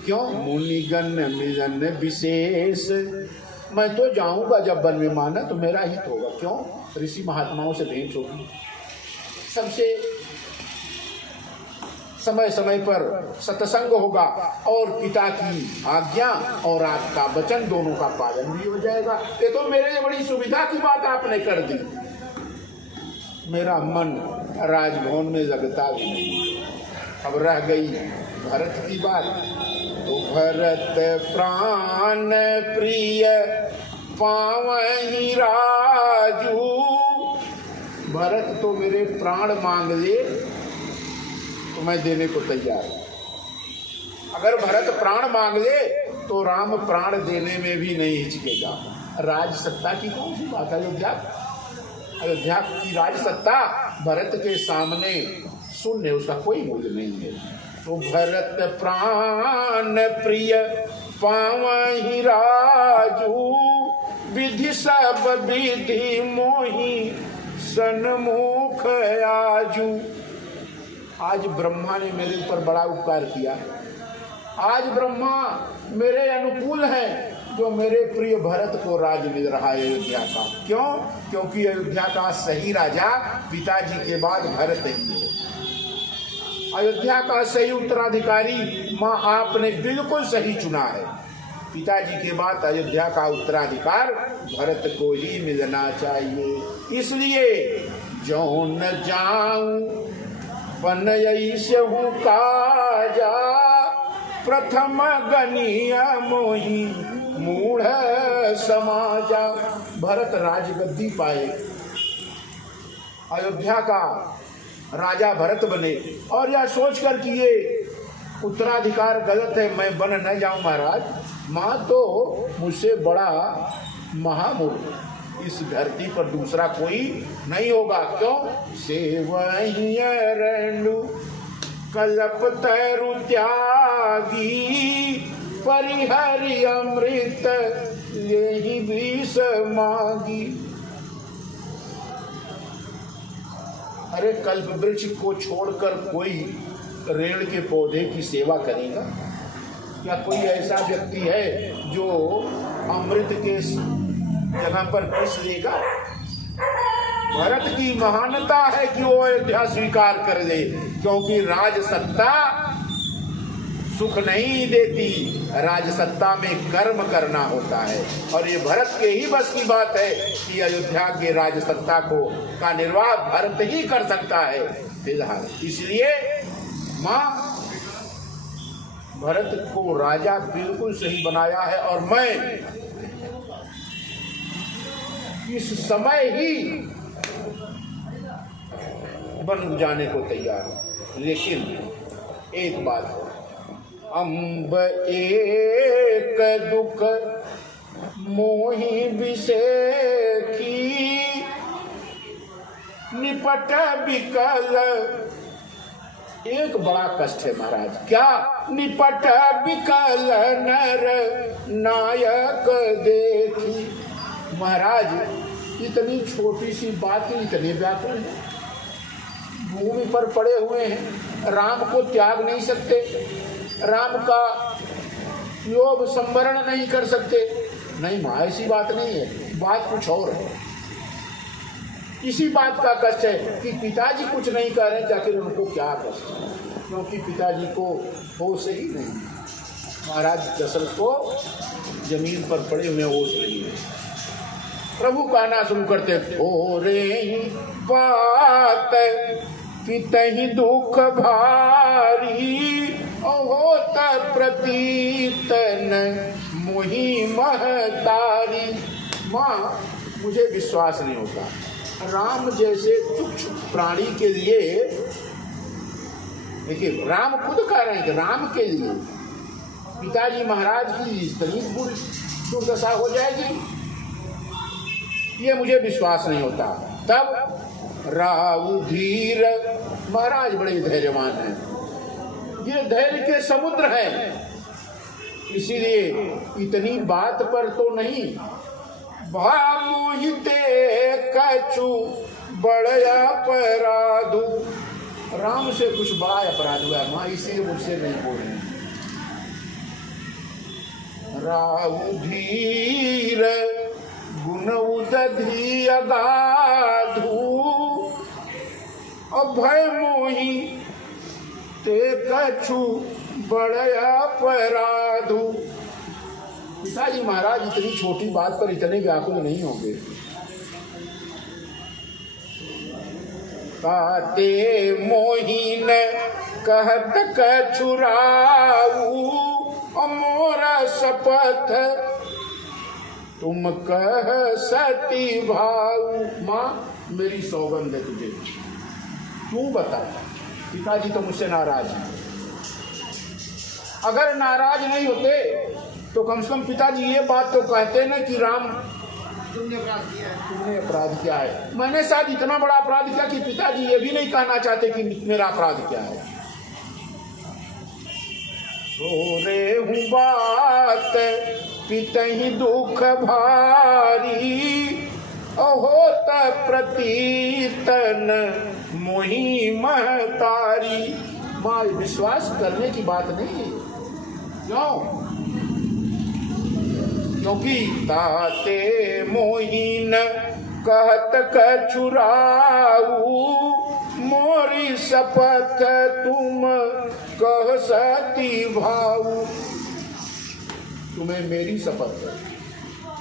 क्यों? मुनिगण मिलन विशेष, मैं तो जाऊंगा जब वन में माना तो मेरा हित होगा। क्यों? ऋषि महात्माओं से भेंट होगी, सबसे समय समय पर सत्संग होगा और पिता की आज्ञा और आपका वचन दोनों का पालन भी हो जाएगा। ये तो मेरे लिए बड़ी सुविधा की बात आपने कर दी। मेरा मन राजभवन में लगता भी नहीं। अब रह गई भरत की बात, तो भरत प्राण प्रिय पावहि राजू, भरत तो मेरे प्राण मांग ले तो मैं देने को तैयार हूं। अगर भरत प्राण मांग ले तो राम प्राण देने में भी नहीं हिचकेगा। राज सत्ता की कौन सी बात है? अयोध्या की राज सत्ता भरत के सामने शून्य, उसका कोई मूल्य नहीं है। तो भरत प्राण प्रिय पावहि राजू, विधि सब विधि मोहि सन्मुख आजू। आज ब्रह्मा ने मेरे ऊपर बड़ा उपकार किया। आज ब्रह्मा मेरे अनुकूल है जो मेरे प्रिय भरत को राज मिल रहा है अयोध्या का। क्यों? क्योंकि अयोध्या का सही राजा पिताजी के बाद भरत ही है। अयोध्या का सही उत्तराधिकारी माँ आपने बिल्कुल सही चुना है। पिताजी के बाद अयोध्या का उत्तराधिकार भरत को ही मिलना चाहिए। इसलिए जो न जाऊं बनई से हूँ काजा, प्रथम गनीय मोही मूढ़ समाजा। भरत राजगद्दी पाए, अयोध्या का राजा भरत बने, और यह सोचकर कि ये उत्तराधिकार गलत है, मैं बन न जाऊं महाराज, माँ तो मुझसे बड़ा महामूर्ख इस धरती पर दूसरा कोई नहीं होगा। क्यों? सेवहिय रेणु कल्प तरु त्यागी, परिहरि अमृत यही विष मांगी। अरे कल्प वृक्ष को छोड़कर कोई रेण के पौधे की सेवा करेगा? क्या कोई ऐसा व्यक्ति है जो अमृत के जगह पर विष लेगा? भरत की महानता है कि वो अयोध्या स्वीकार कर दे, क्योंकि राजसत्ता सुख नहीं देती, राजसत्ता में कर्म करना होता है। और ये भरत के ही बस की बात है कि अयोध्या के राजसत्ता को का निर्वाह भरत ही कर सकता है फिलहाल। इसलिए माँ भरत को राजा बिल्कुल सही बनाया है, और मैं इस समय ही बन जाने को तैयार हूं। लेकिन एक बात है, अम्ब एक दुख मोहि विषेखी, निपट विकल। एक बड़ा कष्ट है महाराज। क्या? निपट विकल नर नायक देखी। महाराज इतनी छोटी सी बात के इतने व्याकुल हैं, भूमि पर पड़े हुए हैं, राम को त्याग नहीं सकते, राम का लोभ संवरण नहीं कर सकते। नहीं माँ, ऐसी बात नहीं है, बात कुछ और है। इसी बात का कष्ट है कि पिताजी कुछ नहीं कर रहे, जाकर उनको क्या कष्ट है, क्योंकि पिताजी को होश ही नहीं। महाराज दशरथ को जमीन पर पड़े हुए होश नहीं है। प्रभु कहना शुरू करते, थोरे बात पितहि दुख भारी, होत प्रतीतन मोहि महतारी। माँ मुझे विश्वास नहीं होता, राम जैसे तुच्छ प्राणी के लिए, देखिए राम खुद कह रहे हैं कि राम के लिए पिताजी महाराज की इतनी बुरी दुर्दशा हो जाएगी, ये मुझे विश्वास नहीं होता। तब राहु धीर महाराज बड़े धैर्यवान हैं, ये धैर्य के समुद्र हैं, इसीलिए इतनी बात पर तो नहीं। भामोहिते कछु बड़ा अपराधु, राम से कुछ बड़ा अपराध हुआ माँ, इसे मुझसे नहीं बोल रहे। राहु धीर गुण उदधि अगाधु, अभय मोहि ते कछु बड़ा अपराधु। पिताजी महाराज इतनी छोटी बात पर इतने व्याकुल नहीं होंगे। काते मोहिन कहत कछुराऊ, अमोरा शपथ तुम कह सती भाऊ। माँ मेरी सौगंध है तुझे, तू बता। पिताजी तो मुझसे नाराज हैं। अगर नाराज नहीं होते तो कम से कम पिताजी ये बात तो कहते ना कि राम तुमने अपराध किया है। मैंने शायद इतना बड़ा अपराध किया कि पिताजी ये भी नहीं कहना चाहते कि मेरा अपराध क्या है। रो रे हूँ बात पितहि दुख भारी, होत प्रतीतन मोहि महतारी। माँ विश्वास करने की बात नहीं है। क्यों? क्योंकि ताते मोहिन कहत कछुराऊ, मोरी शपथ तुम कह सती भाऊ। तुम्हें मेरी शपथ है।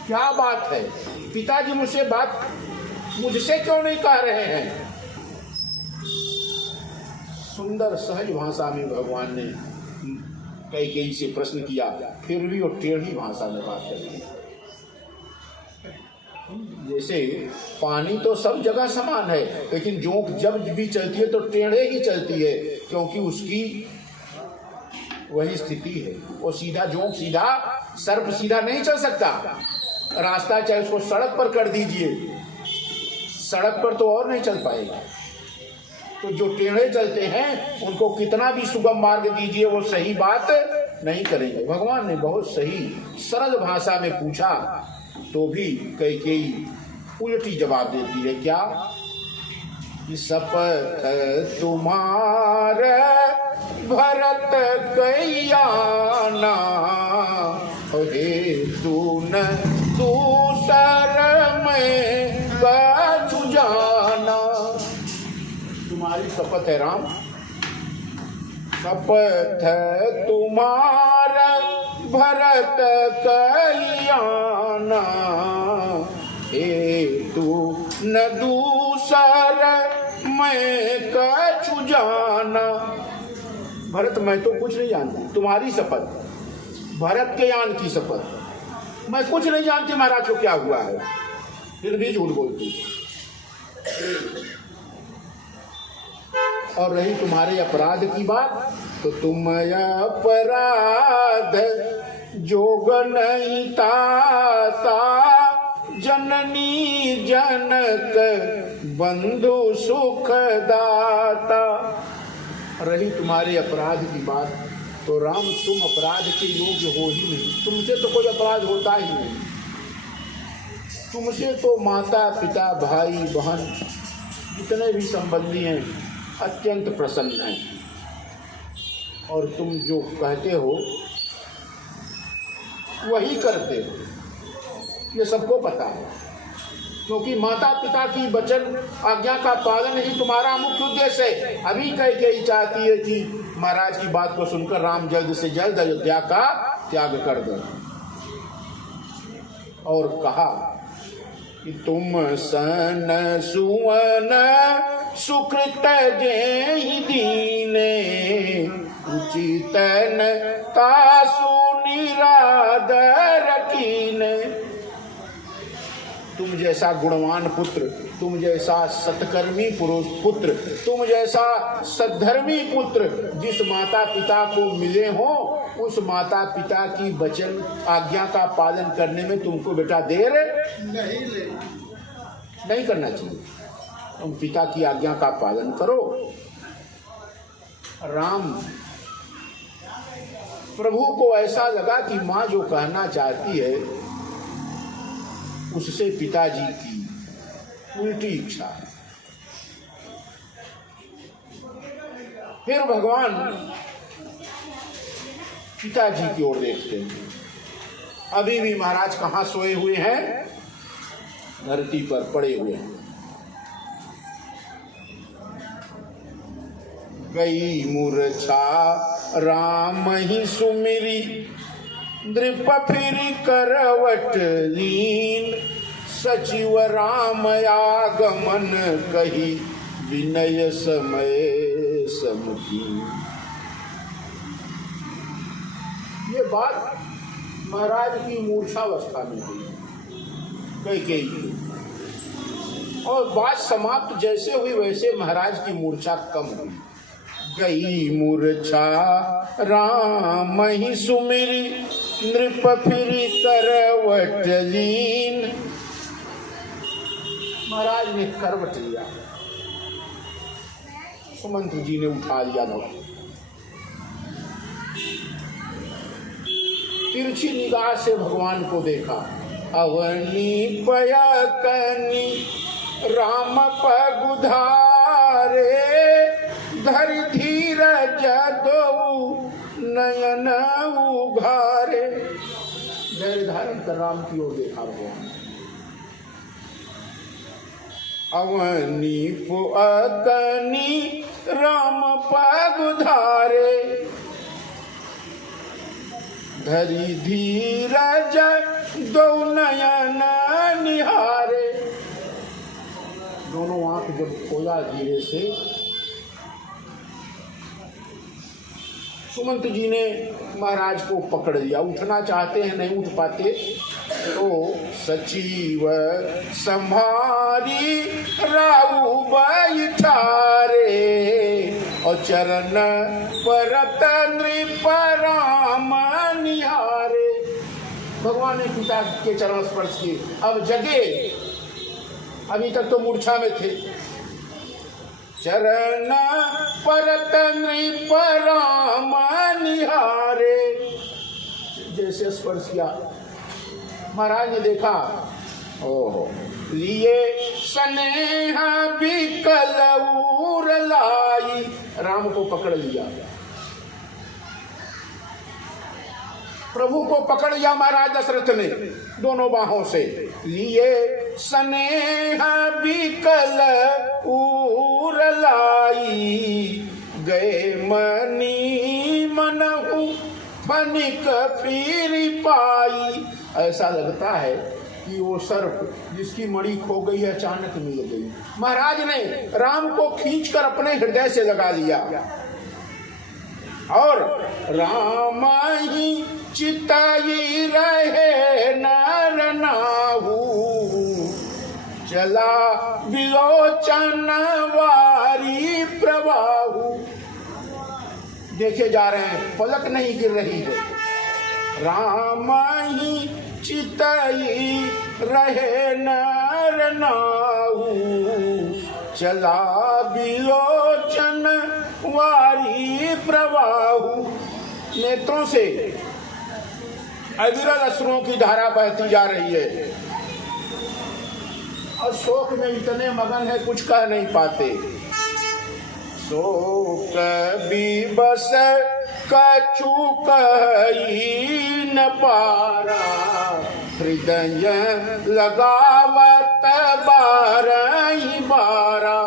क्या बात है? पिताजी मुझसे क्यों नहीं कह रहे हैं? सुंदर सहज भाषा में भगवान ने कई से प्रश्न किया, फिर भी वो टेढ़ी भाषा में बात करती। जैसे पानी तो सब जगह समान है, लेकिन जोंक जब भी चलती है तो टेढ़े ही चलती है, क्योंकि उसकी वही स्थिति है। वो सीधा जोंक सीधा, सर्प सीधा नहीं चल सकता। रास्ता चाहे उसको सड़क पर कर दीजिए, सड़क पर तो और नहीं चल पाएगा। तो जो टेढ़े चलते हैं उनको कितना भी सुगम मार्ग दीजिए, वो सही बात नहीं करेंगे। भगवान ने बहुत सही सरल भाषा में पूछा तो भी कई उल्टी जवाब देती है। क्या? शपथ तुम्हारे भरत कयाना, हे तू न दूसर में कछु जाना। तुम्हारी शपथ है राम, शपथ तुम्हारा भरत कल्याणा, हे तू न दूसर मैं कछु जाना। भरत मैं तो कुछ नहीं जानती, तुम्हारी शपथ, भरत के यान की शपथ, मैं कुछ नहीं जानती महाराज को क्या हुआ है, फिर भी झूठ बोलती। और रही तुम्हारे अपराध की बात, तो तुम अपराध जोग नहीं ताता, जननी जनक बंधु सुख दाता। रही तुम्हारे अपराध की बात, तो राम तुम अपराध के योग्य हो ही नहीं। तुमसे तो कोई अपराध होता ही नहीं। तुमसे तो माता पिता भाई बहन जितने भी संबंधी हैं अत्यंत प्रसन्न हैं, और तुम जो कहते हो वही करते हो, ये सबको पता है। क्योंकि माता पिता की वचन आज्ञा का पालन ही तुम्हारा मुख्य उद्देश्य है। अभी कई चाहती है कि महाराज की बात को सुनकर राम जल्द से जल्द अयोध्या का त्याग कर दे। और कहा कि तुम सन सुवन सुकृत जेहि दीने, उचितन तासु निरादर कीने। तुम जैसा गुणवान पुत्र, तुम जैसा सत्कर्मी पुरुष पुत्र, तुम जैसा सद्धर्मी पुत्र जिस माता पिता को मिले हो, उस माता पिता की वचन आज्ञा का पालन करने में तुमको बेटा देर नहीं करना चाहिए। तुम पिता की आज्ञा का पालन करो। राम प्रभु को ऐसा लगा कि माँ जो कहना चाहती है उससे पिताजी की उल्टी इच्छा है। फिर भगवान पिताजी की ओर देखते हैं। अभी भी महाराज कहाँ सोए हुए हैं? धरती पर पड़े हुए हैं। गई मूर्छा राम ही सुमिरी, दृप फिर करवट लीन, सचिव राम आगमन कही, विनय समय समुखीन। ये बात महाराज की मूर्छावस्था में हुई कई और बात समाप्त जैसे हुई वैसे महाराज की मूर्छा कम हुई। गई मूर्छा राम ही सुमिरी, नृप फिरी करवट लीन। महाराज ने करवट लिया, सुमंत जी ने उठा लिया धौला। तिरछी निगाह से भगवान को देखा। अवनी पयकनी राम पगुधारे, धरि धीरज दो नयन उघारे। धैर्य धारण कर राम की ओर देखा भगवान। अवनी पयकनी राम पगुधारे, धरि धीरज दो नयन निहारे। दोनों आंख जब खोला धीरे से, सुमंत जी ने महाराज को पकड़ लिया। उठना चाहते हैं, नहीं उठ पाते, तो सचिव संभारी राऊ बैठारे, और चरण परत नृप राम निहारे। भगवान ने पिता के चरण स्पर्श किए, अब जगे, अभी तक तो मूर्छा में थे। चरण परत नृप राम निहारे, जैसे स्पर्श किया महाराज ने देखा, ओहो, लिए स्नेह बिकल उर लाई। राम को पकड़ लिया, प्रभु को पकड़ लिया महाराज दशरथ ने दोनों बाहों से। लिए स्नेह बिकल उर लाई, गए मनी मनहु फनिक फिर पाई। ऐसा लगता है कि वो सर्प जिसकी मणि खो गई अचानक मिल गई। महाराज ने राम को खींचकर अपने हृदय से लगा लिया, और राम ही चिताई रहे नर नाहू, चला विलोचन वारी प्रवाहु। देखे जा रहे हैं, पलक नहीं गिर रही है। राम ही चिताई रहे नर नाहू, चला विलोचन वारी प्रवाहु। नेत्रों से अविरल अश्रुओं की धारा बहती जा रही है, और शोक में इतने मगन है कुछ कह नहीं पाते। शोक विवश कछु कही न पारा, हृदय लगावत बारही बारा।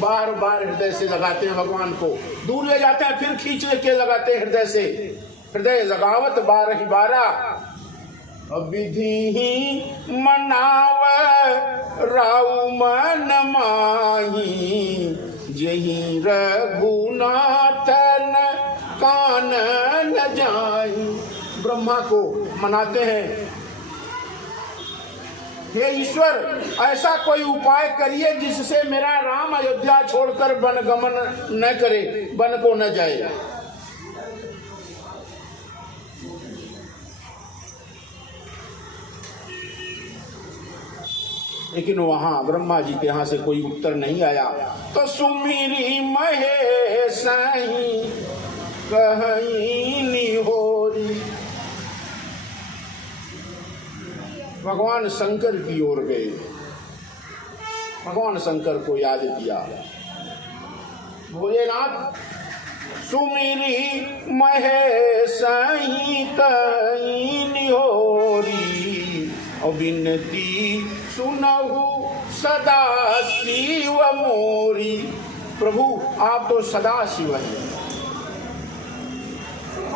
बार बार हृदय से लगाते हैं भगवान को, दूर ले जाते हैं, फिर खींच के लगाते हैं हृदय से। हृदय लगावत बारही बारा, विधि ही मनाव राउ मन माही, जही रघुनाथन कानन जाई। ब्रह्मा को मनाते हैं, हे ईश्वर, ऐसा कोई उपाय करिए जिससे मेरा राम अयोध्या छोड़कर वन गमन न करे, वन को न जाए। लेकिन वहां ब्रह्मा जी के यहां से कोई उत्तर नहीं आया। तो सुमिरी महेश कहीं निहोरी, भगवान शंकर की ओर गए। भगवान शंकर को याद किया, भोलेनाथ सुमिरी महेश कहीं निहोरी, और विनती सुनहु सदा शिव मोरी। प्रभु आप तो सदा शिव हैं,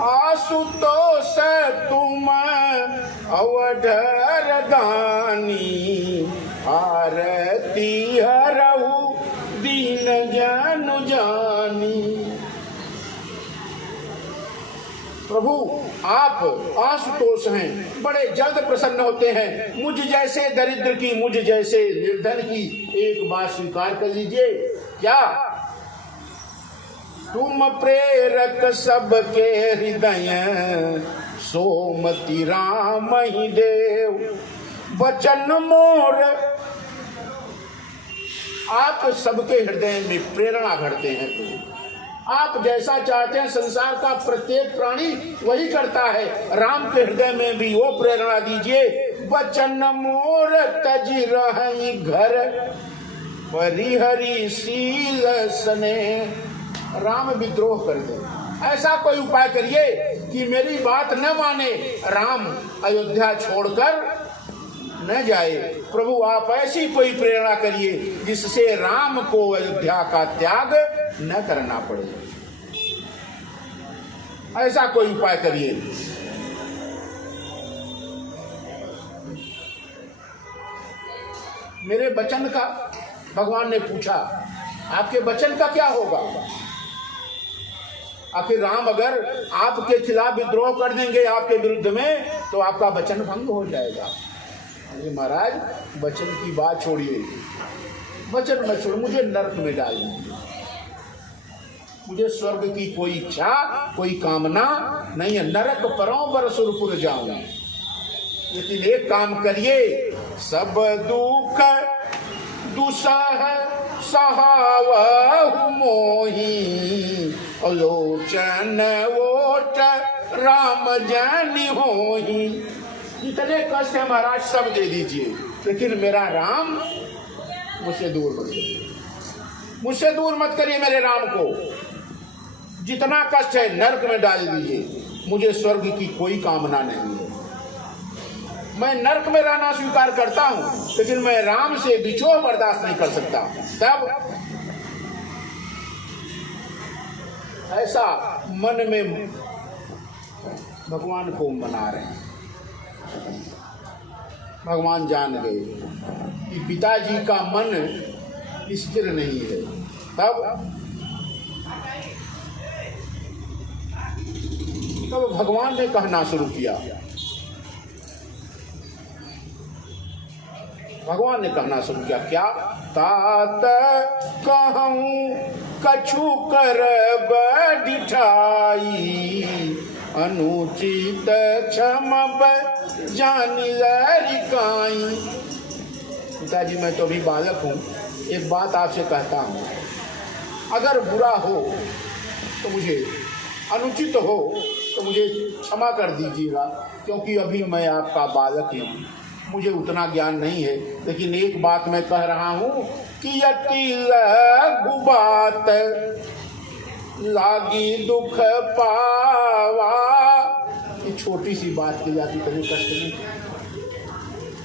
आशुतोष तुम अवधर दानी, आरती हरहु दीन जन जानी। प्रभु आप आशुतोष हैं, बड़े जल्द प्रसन्न होते हैं। मुझ जैसे दरिद्र की, मुझ जैसे निर्धन की एक बात स्वीकार कर लीजिए। क्या? तुम प्रेरक सबके हृदय, सोमति राम ही देव। वचन मोर, आप सबके हृदय में प्रेरणा भरते हैं प्रभु। आप जैसा चाहते हैं संसार का प्रत्येक प्राणी वही करता है। राम के हृदय में भी वो प्रेरणा दीजिए। वचन मोर तजी रही घर, परिहरी शील सने। राम विद्रोह कर दे, ऐसा कोई उपाय करिए कि मेरी बात न माने, राम अयोध्या छोड़कर न जाए। प्रभु आप ऐसी कोई प्रेरणा करिए जिससे राम को अयोध्या का त्याग न करना पड़े। ऐसा कोई उपाय करिए। मेरे वचन का, भगवान ने पूछा, आपके वचन का क्या होगा? आखिर राम अगर आपके खिलाफ विद्रोह कर देंगे आपके विरुद्ध में, तो आपका वचन भंग हो जाएगा। अरे महाराज, वचन की बात छोड़िए, वचन मत छोड़, मुझे नरक में डाल दीजिए। मुझे स्वर्ग की कोई इच्छा, कोई कामना नहीं है। नरक परों पर सुरपुर जाऊं, लेकिन एक काम करिए, सब दुख दुसह सहावहु मोही, लोचन ओट राम जानि होही। जितने कष्ट है महाराज सब दे दीजिए, लेकिन मेरा राम मुझसे दूर मत करिए, मुझसे दूर मत करिए मेरे राम को। जितना कष्ट है नरक में डाल दीजिए, मुझे स्वर्ग की कोई कामना नहीं है। मैं नरक में रहना स्वीकार करता हूं, लेकिन मैं राम से विछोह बर्दाश्त नहीं कर सकता। तब ऐसा मन में भगवान को मना रहे हैं। भगवान जान गए कि पिताजी का मन स्थिर नहीं है। तब भगवान ने कहना शुरू किया। भगवान ने कहना शुरू किया, क्या? तात कहूँ कछु कर बिठाई, अनुचित क्षमब जानि लरिकाई। पिताजी मैं तो अभी बालक हूँ, एक बात आपसे कहता हूँ, अगर बुरा हो तो मुझे, अनुचित हो तो मुझे क्षमा कर दीजिएगा, क्योंकि अभी मैं आपका बालक हूँ, मुझे उतना ज्ञान नहीं है। लेकिन एक बात मैं कह रहा हूँ कि अति लघु बात लागी दुख पावा। ये छोटी सी बात की जाती कभी कष्ट नहीं।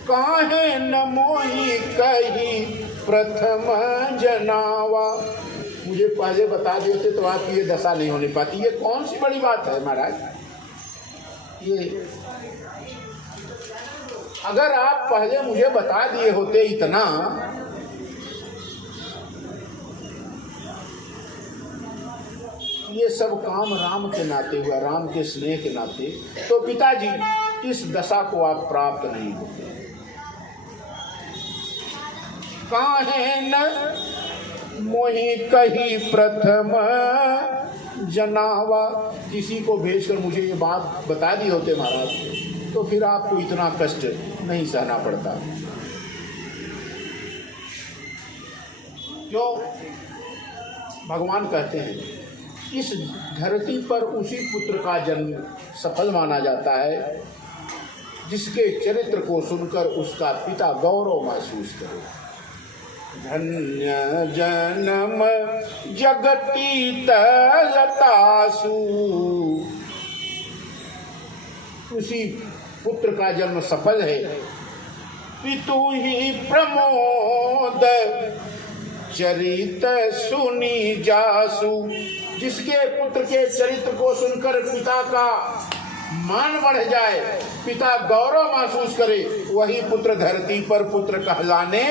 काहे न मोही कही प्रथम जनावा। मुझे पहले बता देते तो आपकी ये दशा नहीं होने पाती। ये कौन सी बड़ी बात है महाराज? ये अगर आप पहले मुझे बता दिए होते इतना, ये सब काम राम के नाते हुआ, राम के स्नेह के नाते, तो पिताजी इस दशा को आप प्राप्त नहीं होते। काहे न मोहि कही प्रथम जनावा। किसी को भेजकर मुझे ये बात बता दी होते महाराज, तो फिर आपको इतना कष्ट नहीं सहना पड़ता। जो भगवान कहते हैं, इस धरती पर उसी पुत्र का जन्म सफल माना जाता है जिसके चरित्र को सुनकर उसका पिता गौरव महसूस करे। धन्य जन्म जगती तलतासु। उसी पुत्र का जन्म सफल है। पितु ही प्रमोद चरित सुनी जासु। जिसके पुत्र के चरित्र को सुनकर पिता का मान बढ़ जाए, पिता गौरव महसूस करे, वही पुत्र धरती पर पुत्र कहलाने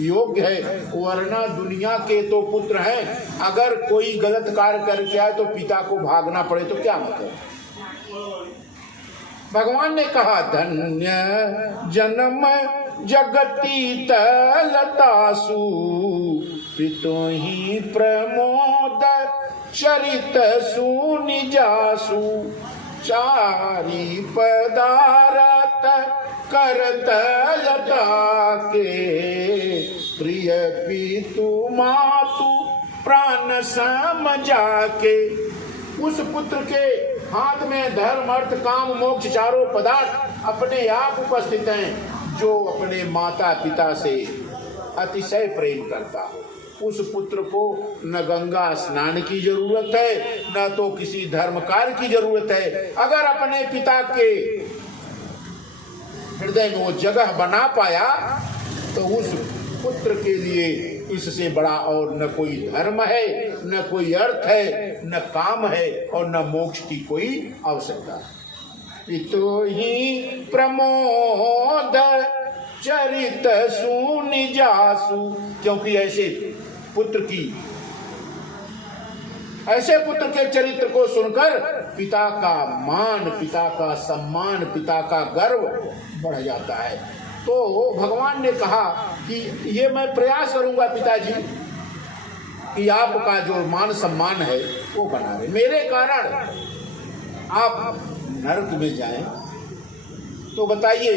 योग्य है। वरना दुनिया के तो पुत्र हैं, अगर कोई गलत कार्य करके आए तो पिता को भागना पड़े तो क्या मतलब। भगवान ने कहा धन्य जन्म जगती तलतासु पितो ही प्रमोद चरित सुनि जासु चारी पदारत करत लता के प्रिय पितु मातु प्राण समझा के। उस पुत्र के हाथ में धर्म अर्थ काम मोक्ष चारों पदार्थ अपने आप उपस्थित हैं जो अपने माता पिता से अतिशय प्रेम करता हो। उस पुत्र को न गंगा स्नान की जरूरत है न तो किसी धर्म कार्य की जरूरत है। अगर अपने पिता के हृदय में वो जगह बना पाया तो उस पुत्र के लिए इससे बड़ा और न कोई धर्म है न कोई अर्थ है न काम है और न मोक्ष की कोई आवश्यकता है। तो ही प्रमोद चरित सुनि जासु, क्योंकि ऐसे पुत्र के चरित्र को सुनकर पिता का मान, पिता का सम्मान, पिता का गर्व बढ़ जाता है। तो भगवान ने कहा कि ये मैं प्रयास करूंगा पिताजी कि आपका जो मान सम्मान है वो बना रहे, मेरे कारण आप नरक में जाएं तो बताइए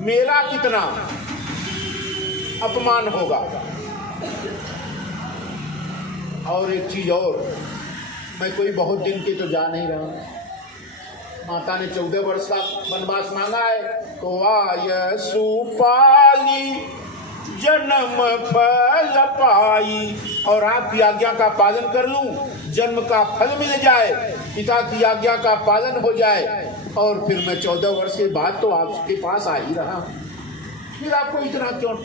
मेरा कितना अपमान होगा। और एक चीज और, मैं कोई बहुत दिन के तो जा नहीं रहा, माता ने 14 वर्ष का वनवास मांगा है तो आय सुपाली जन्म फल पाई, और आपकी आज्ञा का पालन कर लूं, जन्म का फल मिल जाए, पिता की आज्ञा का पालन हो जाए और फिर मैं 14 वर्ष के बाद तो आपके पास आ ही रहा। फिर आपको इतना क्यों,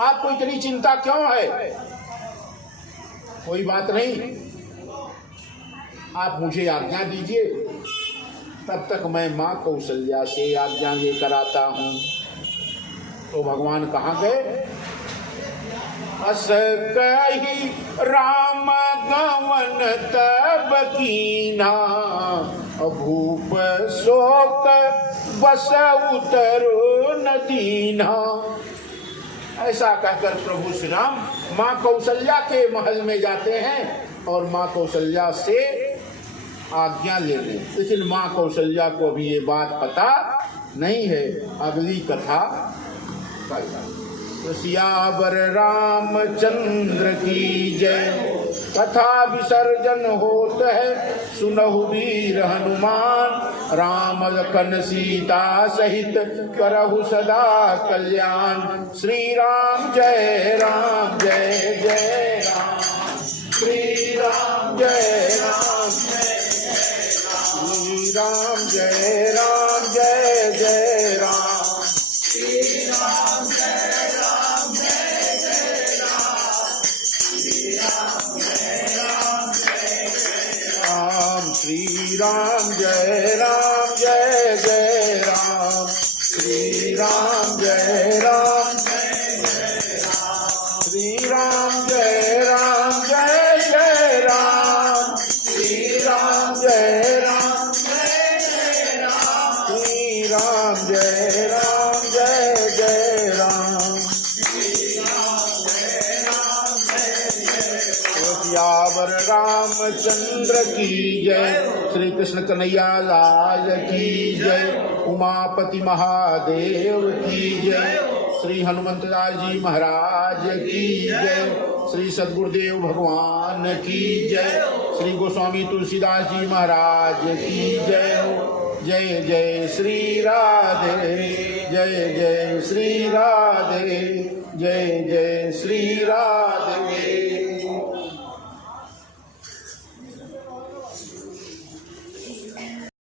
आपको इतनी चिंता क्यों है? कोई बात नहीं, आप मुझे आज्ञा दीजिए, तब तक मैं माँ कौशल्या से आज्ञा लेकर आता हूँ। तो भगवान कहाँ गए? अस कही राम गवन तब कीना, भूप शोक बस उतरो न दीना। ऐसा कहकर प्रभु श्री राम माँ कौशल्या के महल में जाते हैं और माँ कौशल्या से आज्ञा लेने। लेकिन माँ कौशल्या को भी ये बात पता नहीं है। अगली कथा कल। तो सियावर रामचंद्र की जय। कथा विसर्जन होत है सुनहु वीर हनुमान, राम लखन सीता सहित करहु सदा कल्याण। श्री राम जय राम जय जय राम, श्री राम जय राम श्री राम जय राम जय जय राम, श्री राम जय राम जय जय राम, श्री राम जय राम जय जय राम, श्री राम जय राम जय जय राम, श्री राम जय राम जय जय राम, श्री राम जय राम जय जय राम, श्री राम जय राम जय जय राम, श्री राम जय राम जय जय राम, श्री राम जय राम जय जय राम। सियावर रामचंद्र की जय। श्री कृष्ण कन्हैया लाल की जय। उमापति महादेव की जय। श्री हनुमंतलाल जी महाराज की जय। श्री सद्गुरुदेव भगवान की जय। श्री गोस्वामी तुलसीदास जी महाराज की जय हो। जय जय श्री राधे, जय जय श्री राधे, जय जय श्री राधे।